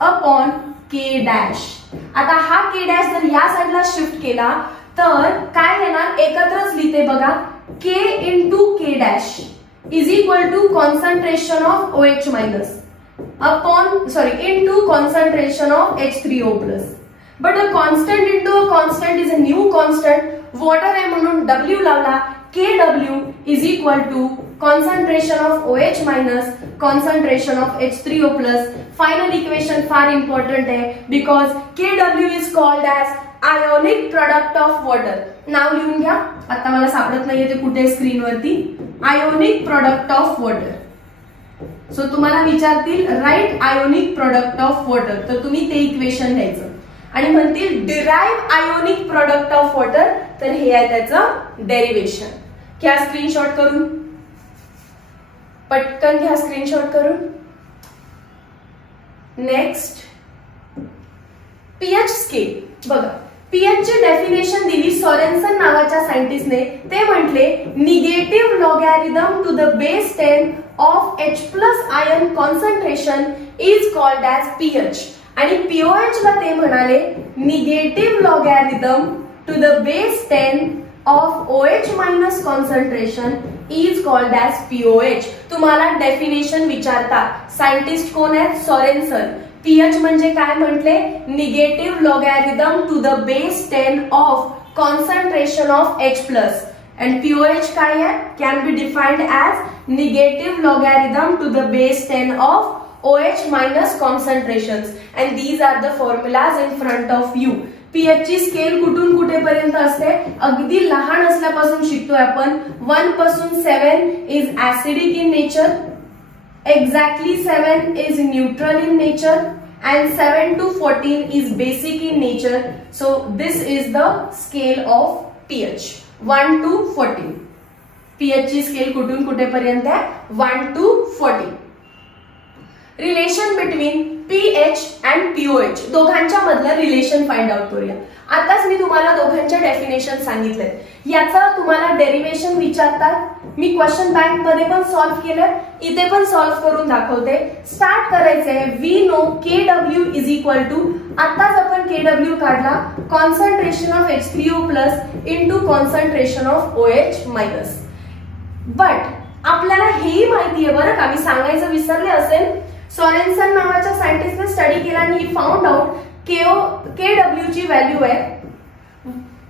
upon K'. आता हा K' जर या साईडला शिफ्ट केला तर काय येणार, एकत्रच लिहिते बघा, K into K' is equal to concentration of OH- upon into concentration of H3O+. But a constant into a constant is a new constant. Water आहे म्हणून W लावला, KW is equal to concentration of OH minus concentration of H3O+. Final equation फार important आहे because KW is called as ionic product of water. नाव लिहून घ्या, आता मला सापडत नाहीये ते कुठे स्क्रीनवरती. ionic product of water. So तुम्हाला विचारतील write ionic product of water, तर तुम्ही ते इक्वेशन द्यायचं आणि म्हणतील derive ionic product of water, तर हे आहे त्याचं डेरिव्हेशन. घ्या स्क्रीनशॉट करून, पटकन घ्या स्क्रीनशॉट करून. नेक्स्ट पीएच स्केल बघा. पीएच ची डेफिनेशन दिली सॉरेन्सन नावाच्या सायंटिस्टने. ते म्हटले negative logarithm to the base 10 of H+ ion concentration is called as pH. आणि पीओएच ला ते म्हणाले negative logarithm to the base 10 of OH- concentration is called as pOH. तुम्हाला डेफिनेशन विचारतात, सायंटिस्ट कोण आहेत, सॉरेन्सन. पीएच म्हणजे काय म्हटले, negative logarithm to the base 10 of concentration of H+. and pOH काय आहे, can be defined as negative logarithm to the base 10 of OH minus concentrations, and these are the formulas in front of you. pH ची scale कुठून कुठेपर्यंत असते, अगदी लहान असल्यापासून शिकतोय आपण. 1 पासून 7 is acidic in nature, exactly 7 is neutral in nature, and 7 to 14 is basic in nature. So this is the scale of pH, 1 to 14. pH ची स्केल कुठून कुठेपर्यंत आहे, 1 to 14. Relation between pH and pOH, दोघांच्या मधलं relation find out करूया. आताच मी तुम्हाला दोघांच्या definition सांगितले, याचं तुम्हाला डेरिव्हेशन विचारतात. मी क्वेश्चन बँक मध्ये पण सॉल्व्ह केलं, इथे पण सॉल्व्ह करून दाखवते. स्टार्ट करायचंय. We know KW is equal to, आताच आपण KW काढला, concentration of H3O+ into concentration of OH-. But आपल्याला हेही माहिती आहे बरं का, मी सांगायचं विसरले असेल, सॉरेन्सन नावाच्या सायंटिस्टने स्टडी केला आणि ही फाउंड आउट KW ची व्हॅल्यू आहे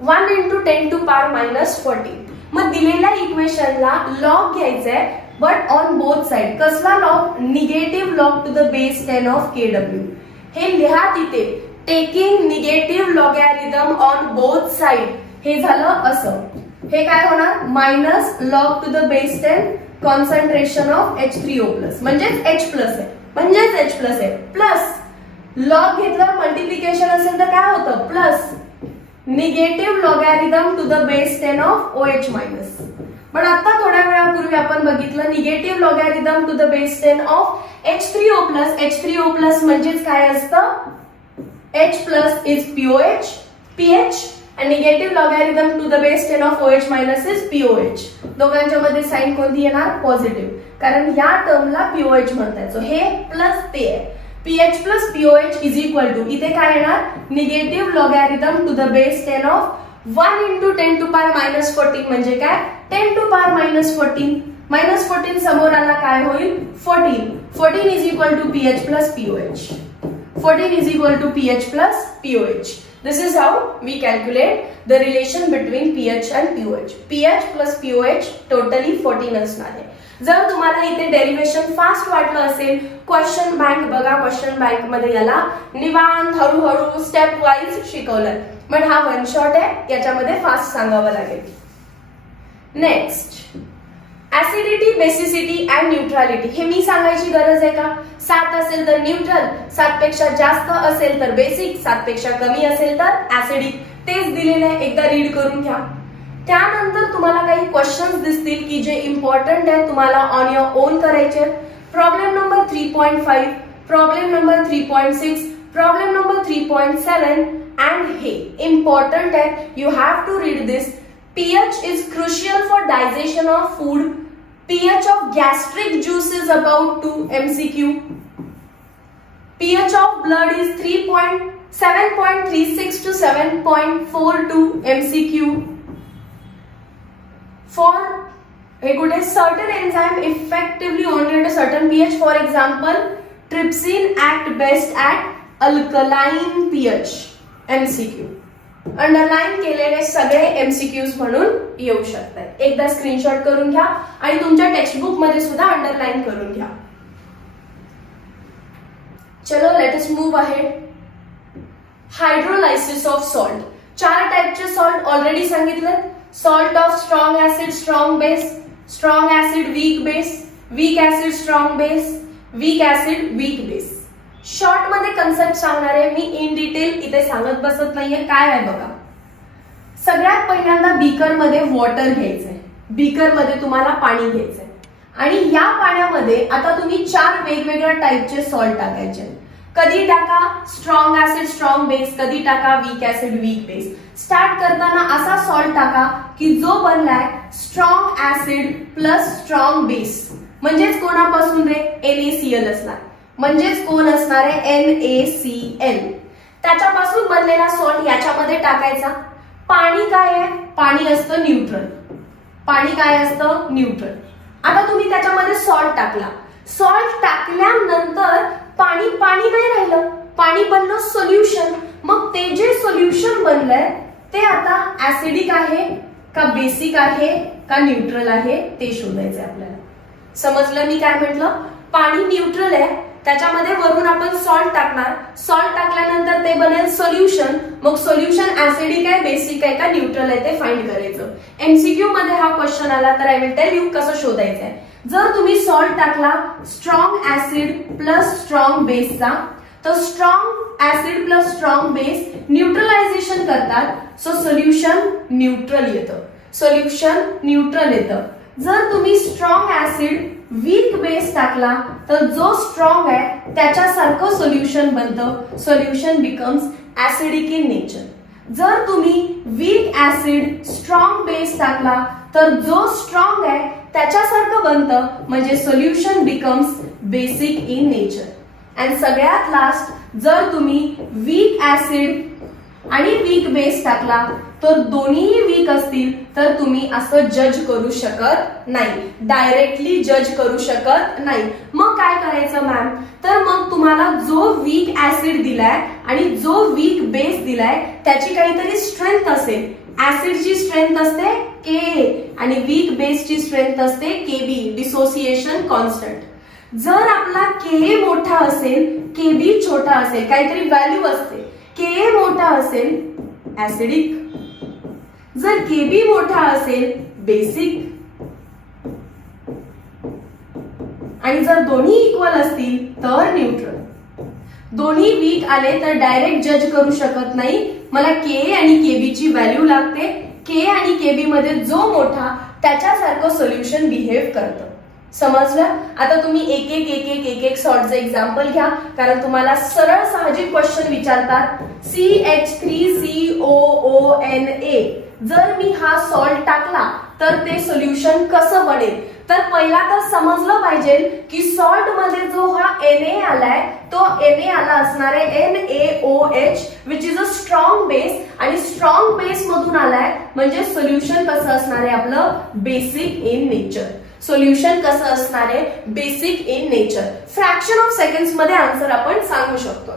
1 × 10⁻⁻14. मग दिलेल्या इक्वेशनला लॉग घ्यायचंय बट ऑन बोथ साइड. कसला log? Negative log to the base 10 of KW. हे लिहा तिथे, taking negative logarithm on both side. हे झालं असं. हे काय होणार? Minus log to the base 10 concentration of H3O+, म्हणजेच H+ आहे, प्लस लॉग घेतलं मल्टिप्लिकेशन असेल तर काय होतं? Plus negative logarithm to the base 10 of OH-. पण आता थोड्या वेळापूर्वी आपण बघितलं negative logarithm to the base 10 of H3O+. H3O+ म्हणजेच काय असतं? H+ is pH and negative logarithm to the base 10 of OH- is POH. दोघांच्या मध्ये साइन कोणती येणार? पॉझिटिव्ह, कारण या टर्मला POH म्हणतात. सो हे प्लस ते आहे. pH plus POH is equal to, इथे काय येणार? Negative logarithm to the base 10 of 1 × 10⁻⁻14 म्हणजे काय? 10⁻⁻14. -14 समोर आला काय होईल? 14. 14 is equal to pH plus POH. 14 is equal to pH plus POH. This is how we calculate the relation between pH and POH. pH plus POH totally 14 असणार आहे. जर तुम्हाला इथे डेरिव्हेशन फास्ट वाटलं असेल, क्वेश्चन बँक बघा. Question bank मध्ये याला निवांत हळूहळू स्टेप वाईज शिकवलंय. पण हा वन शॉट आहे, याच्यामध्ये फास्ट सांगावं लागेल. Next, acidity, basicity and neutrality. हे मी सांगायची गरज आहे का? 7 असेल तर न्यूट्रल, 7 पेक्षा जास्त असेल तर बेसिक, 7 पेक्षा कमी असेल तर ऍसिडिक. तेच दिलेलं आहे, एकदा रीड करून घ्या. त्यानंतर तुम्हाला काही क्वेश्चन्स दिसतील की जे इम्पॉर्टंट आहे, तुम्हाला ऑन युअर ओन करायचे. Problem number 3.5, problem number 3.6, problem number 3.7 and हे इम्पॉर्टंट आहे. You have to read this. pH is crucial for digestion of food. pH of gastric juice is about 2 MCQ. pH of blood is 7.36 to 7.42 MCQ. For a good certain enzyme effectively only at a certain pH. For example, trypsin act best at alkaline pH. MCQ. Underline केलेले सगळे MCQs म्हणून येऊ शकतात. एकदा screenshot करून घ्या आणि तुमच्या टेक्स्टबुक मध्ये सुद्धा अंडरलाइन करून घ्या. चलो let us move ahead. Hydrolysis of salt. 4 टाइपचे सॉल्ट ऑलरेडी सांगितले. Salt of strong acid strong base, strong acid weak base, weak acid strong base, weak acid weak base. Short मध्ये कन्सेप्ट सांगणार आहे मी, इन डिटेल इथे सांगत बसत नाहीये. काय आहे बघा. सगळ्यात पहिल्यांदा बीकर मध्ये वॉटर घ्यायचंय. बीकर मध्ये तुम्हाला पाणी घ्यायचंय आणि या पाण्यामध्ये आता तुम्ही 4 वेगवेगळ्या टाइपचे सॉल्ट टाकायचे. कधी टाका स्ट्रॉंग ऍसिड स्ट्रॉंग बेस, कधी टाका weak acid weak base. Start करताना असा सॉल्ट टाका की जो बनलाय strong acid plus strong base. म्हणजेच कोणापासून रे? NaCl असणार. म्हणजेच कोण असणार आहे? NaCl. त्याच्यापासून बनलेला सॉल्ट याच्यामध्ये टाकायचा. पाणी काय आहे? पाणी असतं न्यूट्रल. पाणी काय असतं? न्यूट्रल. आता तुम्ही त्याच्यामध्ये सॉल्ट टाकला. सॉल्ट टाकल्यानंतर पाणी पाणी नाही राहिलं, पाणी बनलं सोल्युशन. मग ते जे सोल्युशन बनलंय ते आता ऍसिडिक आहे का बेसिक आहे का न्यूट्रल आहे ते शोधायचंय आपल्याला. समजलं मी काय म्हटलं? पाणी न्यूट्रल आहे, त्याच्यामध्ये वरून आपण सॉल्ट टाकणार. सॉल्ट टाकल्यानंतर ते बनेल सोल्युशन. मग सोल्युशन ऍसिडिक आहे, बेसिक आहे का न्यूट्रल आहे ते फाइंड करायचं. MCQ मध्ये हा क्वेश्चन आला तर आय विल टेल यू कसं शोधायचं आहे. जर तुम्ही सॉल्ट टाकला स्ट्रॉंग ऍसिड प्लस स्ट्रॉंग बेसचा, तर strong acid plus strong base neutralisation करतात. सो सोल्युशन न्यूट्रल येतं. सोल्युशन न्यूट्रल येतं. जर तुम्ही स्ट्रॉंग ऍसिड वीक बेस टाकला तर जो स्ट्रॉंग आहे त्याच्यासारखं सोल्युशन बनतं. Solution becomes acidic in nature. जर तुम्ही वीक ऍसिड स्ट्रॉंग बेस टाकला तर जो स्ट्रॉंग आहे त्याच्यासारखं बनतं, म्हणजे solution becomes basic in nature. And सगळ्यात लास्ट, जर तुम्ही वीक ऍसिड आणि वीक बेस टाकला तर दोन्हीही वीक असतील तर तुम्ही असं जज करू शकत नाही, डायरेक्टली जज करू शकत नाही. मग काय करायचं मॅम, तर मग तुम्हाला जो वीक ऍसिड दिलाय आणि जो वीक बेस दिलाय त्याची काहीतरी स्ट्रेंथ असेल. ऍसिडची स्ट्रेंथ असते के आणि वीक बेसची स्ट्रेंथ असते केबी, डिसोसिएशन कॉन्स्टंट. जर आपला के मोठा असेल, केबी छोटा असेल, काहीतरी व्हॅल्यू असते. के मोठा असेल ऍसिडिक, जर केबी मोठा असेल बेसिक, आणि जर दोन्ही इक्वल असतील तर न्यूट्रल. दोन्ही वीक आले तर डायरेक्ट जज करू शकत नाही. मला के आणि केबी ची व्हॅल्यू लागते. के आणि केबी मध्ये जो मोठा त्याच्यासारखं सोल्युशन बिहेव करतं. समजलं? आता तुम्ही एक एक सॉल्टचं एक्झाम्पल घ्या, कारण तुम्हाला सरळ साहजिक क्वेश्चन विचारतात. CH3COONA जर मी हा सॉल्ट टाकला तर ते सोल्युशन कसं बनेल? तर पहिला तर समजलं पाहिजे की सॉल्ट मध्ये जो हा Na आलाय तो Na आला असणार आहे NaOH which is a strong base, आणि स्ट्रॉंग बेस मधून आलाय म्हणजे सोल्युशन कसं असणार आहे आपलं? Basic in nature. सोल्युशन कसं असणार आहे? Basic in nature. Fraction of seconds मध्ये आन्सर आपण सांगू शकतो.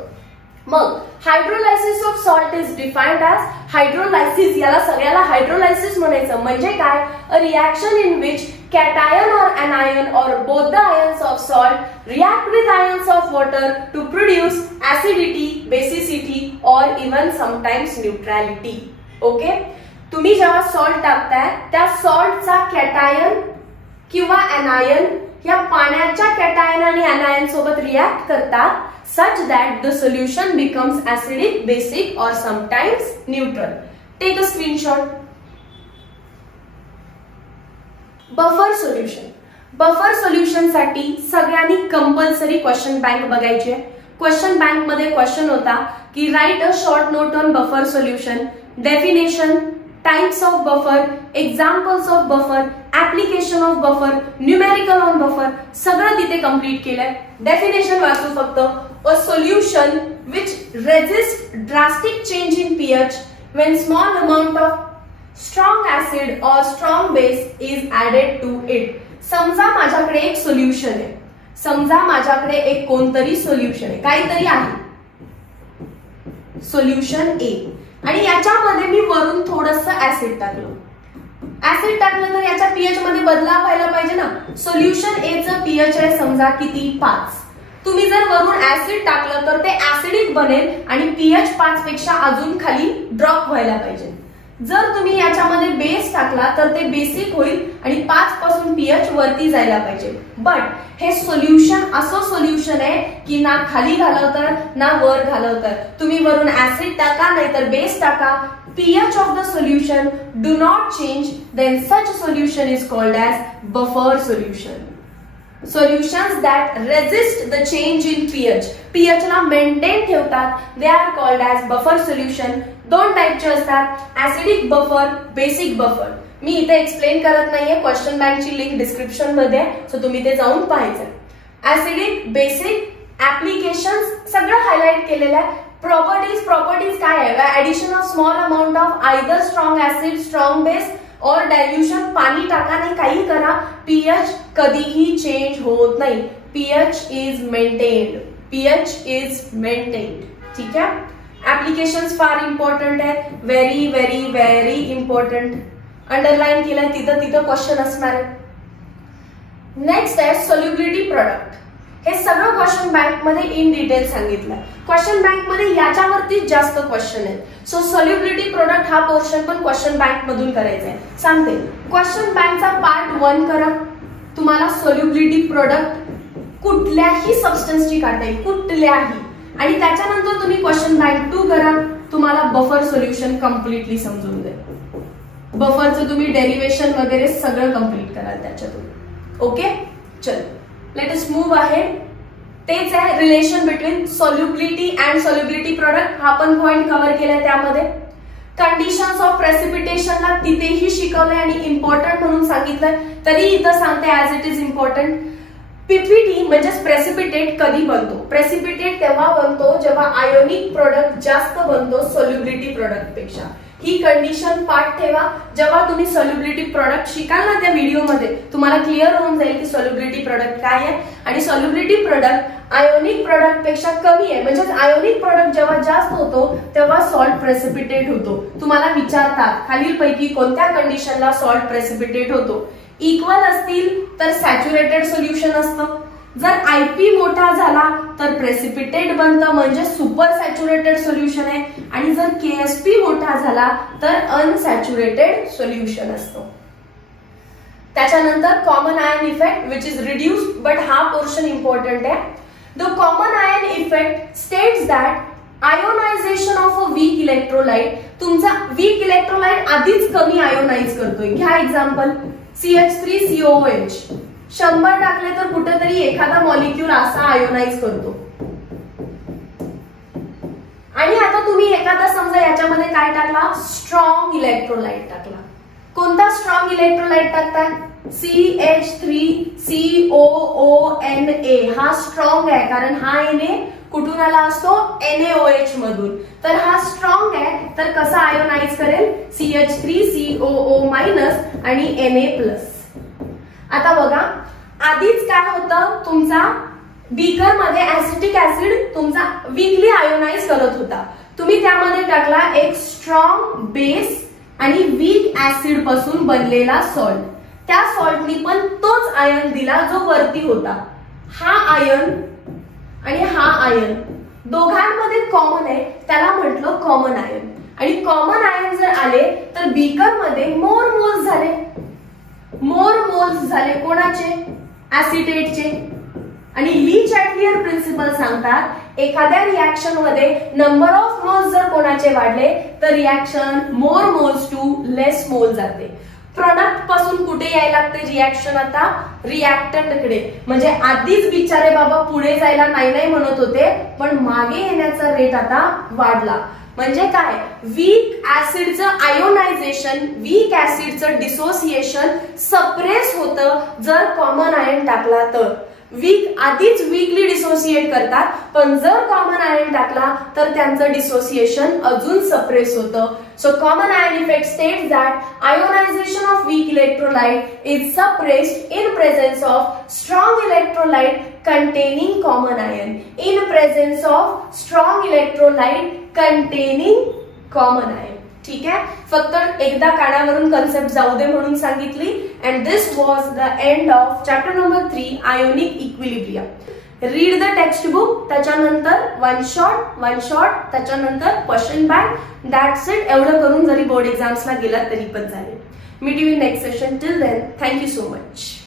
मग hydrolysis of salt is defined as hydrolysis. याला सगळ्याला हायड्रोलायसिस म्हणायचं म्हणजे काय? A reaction in which cation or anion or both the ions of salt react with ions of water to produce acidity, basicity or even sometimes neutrality. Okay, तुम्ही जेव्हा salt टाकताय त्या सॉल्टचा cation किंवा anion या पाण्याच्या cation आणि anion सोबत react करतात such that the solution becomes acidic, basic or sometimes neutral. Take a screenshot. Buffer solution. Buffer solution साठी सगळ्यांनी कंपल्सरी क्वेश्चन बँक बघायची आहे. क्वेश्चन बँक मध्ये क्वेश्चन होता की right a short note on buffer solution, definition, types of buffer, examples of buffer, application of buffer, numerical on buffer, सगळं तिथे complete केलंय. डेफिनेशन वाचू फक्त. A solution which resist drastic change in pH when small amount of strong acid or strong base is added to it. समजा माझ्याकडे एक solution आहे, समजा माझ्याकडे एक कोणतरी सोल्युशन आहे, काहीतरी आहे सोल्युशन ए, आणि याच्यामध्ये मी वरून थोडंसं ऍसिड टाकलं. ऍसिड टाकलं तर याच्या पीएच मध्ये बदलाव व्हायला पाहिजे ना. सोल्युशन ए चं पीएच आहे समजा किती? 5. तुम्ही जर वरून ऍसिड टाकलं तर ते ऍसिडिक बनेल आणि पीएच 5 पेक्षा अजून खाली ड्रॉप व्हायला पाहिजे. जर तुम्ही याच्यामध्ये बेस टाकला तर ते बेसिक होईल आणि 5 पासून पीएच वरती जायला पाहिजे. बट हे सोल्युशन असं सोल्युशन आहे की ना खाली घालवतात ना वर घालवतात. तुम्ही वरून ऍसिड टाका नाहीतर बेस टाका, pH of the solution do not change, then such a solution is called as buffer solution. Solutions that resist the change in pH, pH ला मेंटेन ठेवतात, they are called as buffer solution. दोन टाइपचे असतात, acidic buffer, basic buffer. मी इथे explain करत नाहीये, question बँकची link description मध्ये आहे, सो तुम्ही ते जाऊन पाहायचं. ऍसिडिक, बेसिक, ऍप्लिकेशन्स सगळं हायलाइट केलेलं आहे. प्रॉपर्टीज काय आहे? Addition of small amount of either strong acid, strong base और डायल्यूशन. पाणी टाका नाही काही करा, पीएच कधीही चेंज होत नाही. PH is maintained, pH is maintained. ठीक आहे. ऍप्लिकेशन्स फार इम्पॉर्टंट आहेत, very very very important. Underline केलंय तिथं क्वेश्चन असणार आहे. नेक्स्ट आहे सोल्युबिलिटी प्रोडक्ट. हे सगळं क्वेश्चन बँक मध्ये इन डिटेल सांगितलं. क्वेश्चन बँक मध्ये याच्यावरती जास्त क्वेश्चन आहेत, सो सोल्युबिलिटी प्रोडक्ट हा पोर्शन पण क्वेश्चन बँक मधून करायचा आहे. सांगते, क्वेश्चन बँकचा पार्ट 1 करा. तुम्हाला सोल्युबिलिटी प्रोडक्ट कुठल्याही सबस्टन्सची काढता येईल, कुठल्याही, आणि त्याच्यानंतर तुम्ही क्वेश्चन बँक 2 करा. तुम्हाला बफर सोल्युशन कम्प्लिटली समजून जाईल. बफरचं तुम्ही डेरिव्हेशन वगैरे सगळं कम्प्लीट कराल त्याच्यातून. ओके, चल लेट अस मूव्ह अहेड. तेच आहे relation between solubility and solubility product. हा पण पॉइंट कव्हर केलाय. त्यामध्ये कंडिशन्स ऑफ प्रेसिपिटेशनला तिथेही शिकवलंय आणि इम्पॉर्टंट म्हणून सांगितलंय, तरी इथं सांगते as it is important. PPT म्हणजेच प्रेसिपिटेट कधी बनतो? प्रेसिपिटेट तेव्हा बनतो जेव्हा आयोनिक प्रोडक्ट जास्त बनतो सोल्युबिलिटी प्रोडक्ट पेक्षा. ही कंडिशन पाठ ठेवा. जेव्हा तुम्ही सोल्युबिलिटी प्रोडक्ट शिकाल ना त्या व्हिडिओमध्ये तुम्हाला क्लिअर होऊन जाईल की सोल्युबिलिटी प्रोडक्ट काय आहे. आणि सोल्युबिलिटी प्रोडक्ट आयोनिक प्रोडक्ट पेक्षा कमी आहे, म्हणजे आयोनिक प्रोडक्ट जेव्हा जास्त होतो तेव्हा सॉल्ट प्रेसिपिटेट होतो. तुम्हाला विचारतात खालीलपैकी कोणत्या कंडिशनला सॉल्ट प्रेसिपिटेट होतो? इक्वल असतील तर सॅच्युरेटेड सोल्युशन असतं. जर आयपी मोठा झाला तर प्रेसिपिटेट बनतं, म्हणजे सुपर सॅच्युरेटेड सोल्युशन आहे. आणि जर केएसपी मोठा झाला तर अनसॅच्युरेटेड सोल्युशन असतं. त्याच्यानंतर common ion effect which is reduced, but हा पोर्शन इम्पॉर्टंट आहे. The common ion effect states that ionization of a weak electrolyte. तुमचा वीक इलेक्ट्रोलाइट आधीच कमी आयोनाइज करतोय. घ्या एक्झाम्पल CH3COOH. 100 टाकले तर कुठेतरी एखादा मॉलिक्यूल असा आयोनाइज करतो. आणि आता तुम्ही एखादा समजा याच्यामध्ये काय टाकला? स्ट्रॉंग इलेक्ट्रोलाइट टाकला. कोणता स्ट्रॉंग इलेक्ट्रोलाइट टाकताय? CH3COONA. हा स्ट्रॉंग आहे कारण हा Na कुठून आला असतो? NaOH मधून. तर हा स्ट्रॉंग आहे तर कसा आयोनाइज करेल? CH3COO- आणि Na+. आता बघा आधीच काय होतं, तुमचा बीकर मध्ये ऍसिटिक ऍसिड तुमचा वीकली आयोनाइज करत होता. तुम्ही त्यामध्ये टाकला एक स्ट्रॉंग बेस आणि वीक ऍसिड पासून बनलेला सॉल्ट. त्या सॉल्टनी पण तोच आयन दिला जो वरती होता. हा आयन आणि हा आयन दोघांमध्ये कॉमन आहे, त्याला म्हटलं कॉमन आयन. आणि कॉमन आयन जर आले तर बीकर मध्ये मोर मोल्स झाले. मोर मोल्स झाले कोणाचे? ऍसिटेटचे. आणि ली चॅटलियर प्रिन्सिपल सांगतात एखाद्या रिएक्शन मध्ये नंबर ऑफ मोल्स जर कोणाचे वाढले तर रिएक्शन मोर मोल्स टू लेस मोल जाते. प्रोडक्ट पासून कुठे यायला लागते रिएक्शन? आता रिएक्टंट कडे. म्हणजे आधीच बिचारे बाबा पुढे जायला नाही म्हणत होते, पण मागे येण्याचा रेट आता वाढला. म्हणजे काय? वीक ऍसिडचं आयोनायझेशन, वीक ऍसिडचं डिसोसिएशन सप्रेस होतं जर कॉमन आयन टाकला तर. वीक आधीच वीकली डिसोसिएट करतात, पण जर कॉमन आयन टाकला तर त्यांचं डिसोसिएशन अजून सप्रेस होतं. So common ion effect states that ionization of weak electrolyte is suppressed in presence of strong electrolyte containing common ion. In presence of strong electrolyte containing common ion. ठीक आहे, फक्त एकदा कानावरून concept जाऊ दे म्हणून सांगितली. And this was the end of chapter number 3 ionic equilibrium. Read the text book, त्याच्यानंतर one shot, त्याच्यानंतर क्वेश्चन बँक. That's it. एवढं करून जरी बोर्ड एक्झाम्सला गेलात तरी पण चालेल. Meet you in next session. Till then thank you so much.